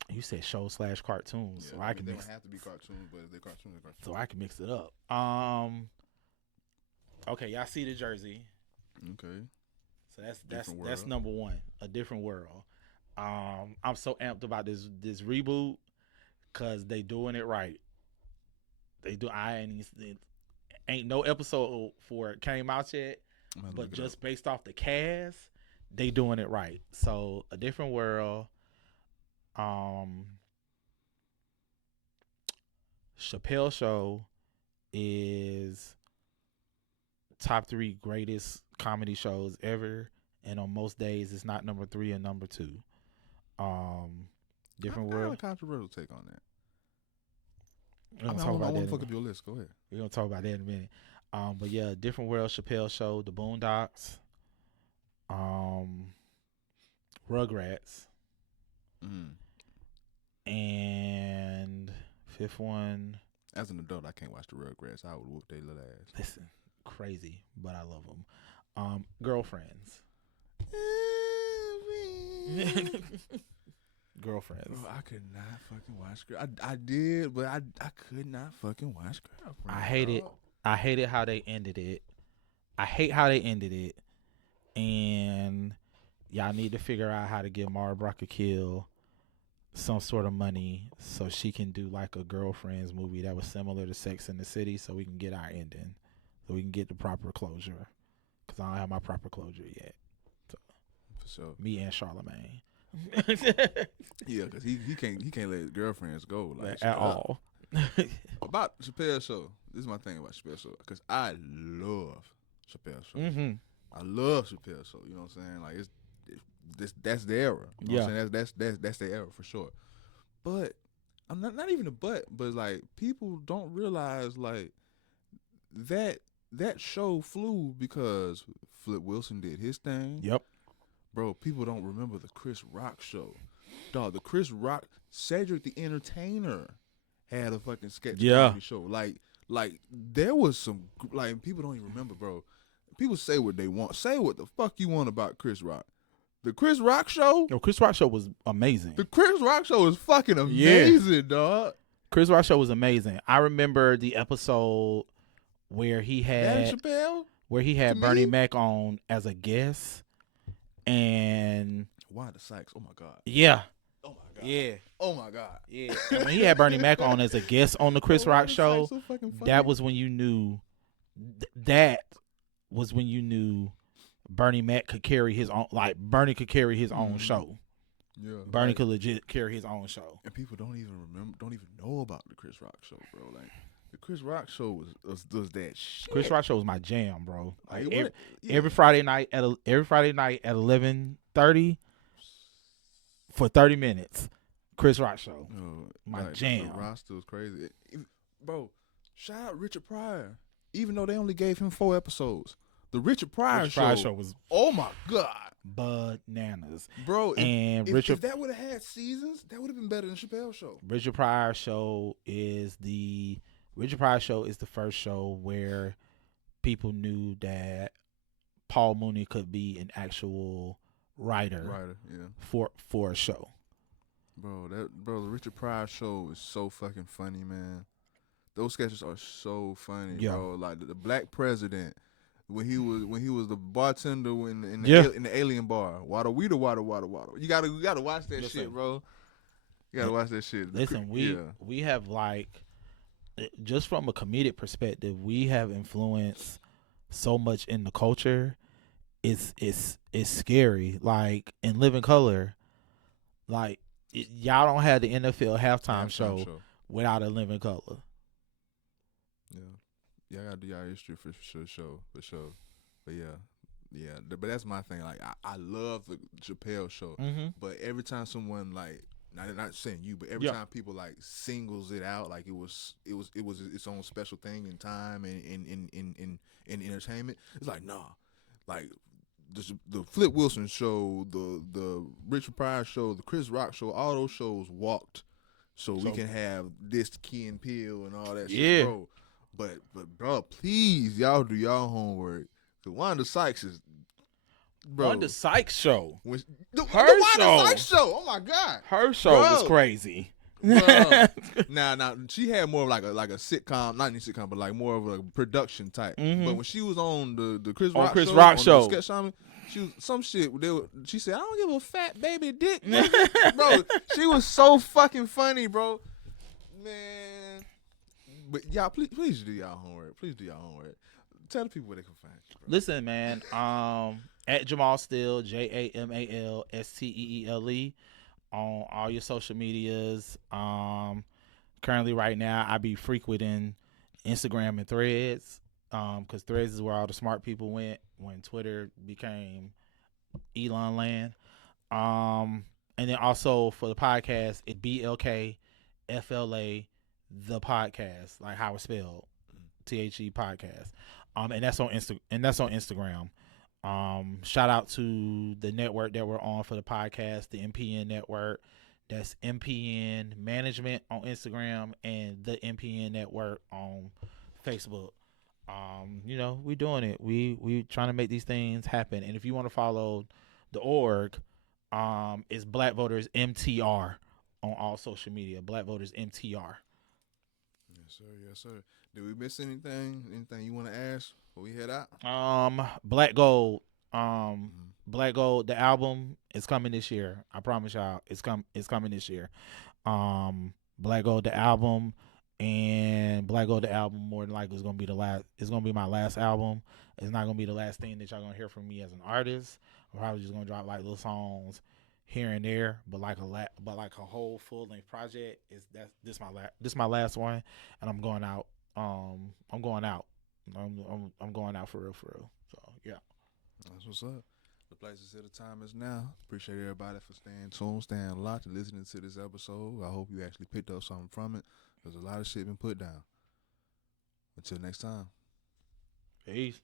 You said show/cartoons, Yeah, so I can they mix. don't have to be cartoons, but if they're cartoons, they're cartoons. So I can mix it up. Okay, y'all see the jersey. Okay. So that's number one. A Different World. I'm so amped about this reboot because they doing it right. They do. Ain't no episode for it came out yet, but just based off the cast, they doing it right. So A Different World. Chappelle Show is top 3 greatest comedy shows ever, and on most days it's not number 3 and number 2. Different World. I have a controversial take on that. We're gonna talk about that. I want to fuck up your list. Go ahead. We're gonna talk about that in a minute. But yeah, Different World, Chappelle Show, The Boondocks, Rugrats, and fifth one. As an adult, I can't watch the Rugrats. I would whoop their little ass. Listen, crazy, but I love them. Girlfriends. Girlfriends. Bro, I could not fucking watch I did, but I could not fucking watch Girlfriends. I hate it. I hated how they ended it. I hate how they ended it. And y'all need to figure out how to give Mara Brockkill some sort of money so she can do like a Girlfriends movie that was similar to Sex and the City, so we can get our ending, so we can get the proper closure. Because I don't have my proper closure yet. So, for sure. Me and Charlamagne. Yeah, because he can't let Girlfriends go like at all. About Chappelle Show, this is my thing about Chappelle Show, because I love Chappelle Show. Mm-hmm. I love Chappelle Show. You know what I'm saying? Like that's the era. You know what I'm saying? That's the era for sure. But I'm not even a but like people don't realize like that show flew because Flip Wilson did his thing. Yep. Bro, people don't remember the Chris Rock show. Dog, the Chris Rock, Cedric the Entertainer had a fucking sketch comedy show. Like there was some, like, people don't even remember, bro. People say what they want. Say what the fuck you want about Chris Rock. The Chris Rock show? Yo, Chris Rock show was amazing. The Chris Rock show was fucking amazing, dog. Chris Rock show was amazing. I remember the episode where he had Bernie Mac on as a guest. And Wanda Sykes, oh my God. Yeah. Oh my God. Yeah. Oh my God. Yeah. And when he had Bernie Mac on as a guest on the Chris Rock show, so that was when you knew that was when you knew Bernie Mac could carry his own, like Bernie could carry his own show. Yeah. Bernie could legit carry his own show. And people don't even know about the Chris Rock show, bro. Like the Chris Rock show was that shit. Chris Rock show was my jam, bro. Like every Friday night at 11:30 for 30 minutes. Chris Rock show. My jam. The roster was crazy. Bro, shout out Richard Pryor. Even though they only gave him 4 episodes. The Richard Pryor show was, oh my God, bananas, bro. And if that would have had seasons, that would have been better than Chappelle's show. Richard Pryor show is the first show where people knew that Paul Mooney could be an actual writer for a show. The Richard Pryor show is so fucking funny, man. Those sketches are so funny, bro. Like the black president when he was the bartender in the alien bar. Water. You gotta watch that shit, bro. You gotta watch that shit. Listen, we have, like, just from a comedic perspective, we have influenced so much in the culture. It's scary. Like in Living Color, like y'all don't have the NFL halftime show without a Living Color. Yeah, I gotta do y'all history for sure. But but that's my thing. Like I love the Chappelle show, but every time someone, like, not saying you, but every time people like singles it out, like it was its own special thing in time and in entertainment. It's like, nah, like the Flip Wilson show, the Richard Pryor show, the Chris Rock show, all those shows walked so we can have this Key and Peele and all that shit, bro. But bro, please y'all do y'all homework. Cause Wanda Sykes is, bro. Wanda Sykes show. The Her Wanda show. Sykes show. Oh my god. Her show was crazy. Bro. Now she had more of like a sitcom, not any sitcom, but like more of a production type. Mhm. But when she was on the Chris On Rock Chris show, Rock on show. the Sketch Shaman, she was some shit. She said, "I don't give a fat baby dick." Bro, she was so fucking funny, bro. Man, but y'all, please do y'all homework. Please do y'all homework. Tell the people where they can find you, bro. Listen, man. At Jamal Steele, JamalSteele on all your social medias. Currently, right now, I be frequenting Instagram and Threads. Because Threads is where all the smart people went when Twitter became Elon land. And then also for the podcast, it BLKFLA the podcast, like how it's spelled, THE podcast. And that's on Instagram. Shout out to the network that we're on for the podcast, the MPN network. That's MPN Management on Instagram and the MPN network on Facebook. We doing it. We trying to make these things happen. And if you want to follow the org, it's Black Voters MTR on all social media. Black Voters MTR. Yes, sir. Yes, sir. Did we miss anything? Anything you want to ask before we head out? Black Gold. Black Gold, the album is coming this year. I promise y'all, it's coming this year. Black Gold, the album, and Black Gold, the album, more than likely is gonna be the last. It's gonna be my last album. It's not gonna be the last thing that y'all gonna hear from me as an artist. I'm probably just gonna drop like little songs here and there, but like a whole full length project this my last one, and I'm going out. I'm going out for real. So yeah. That's what's up. The place is here, the time is now. Appreciate everybody for staying tuned, staying locked, and listening to this episode. I hope you actually picked up something from it. There's a lot of shit been put down. Until next time. Peace.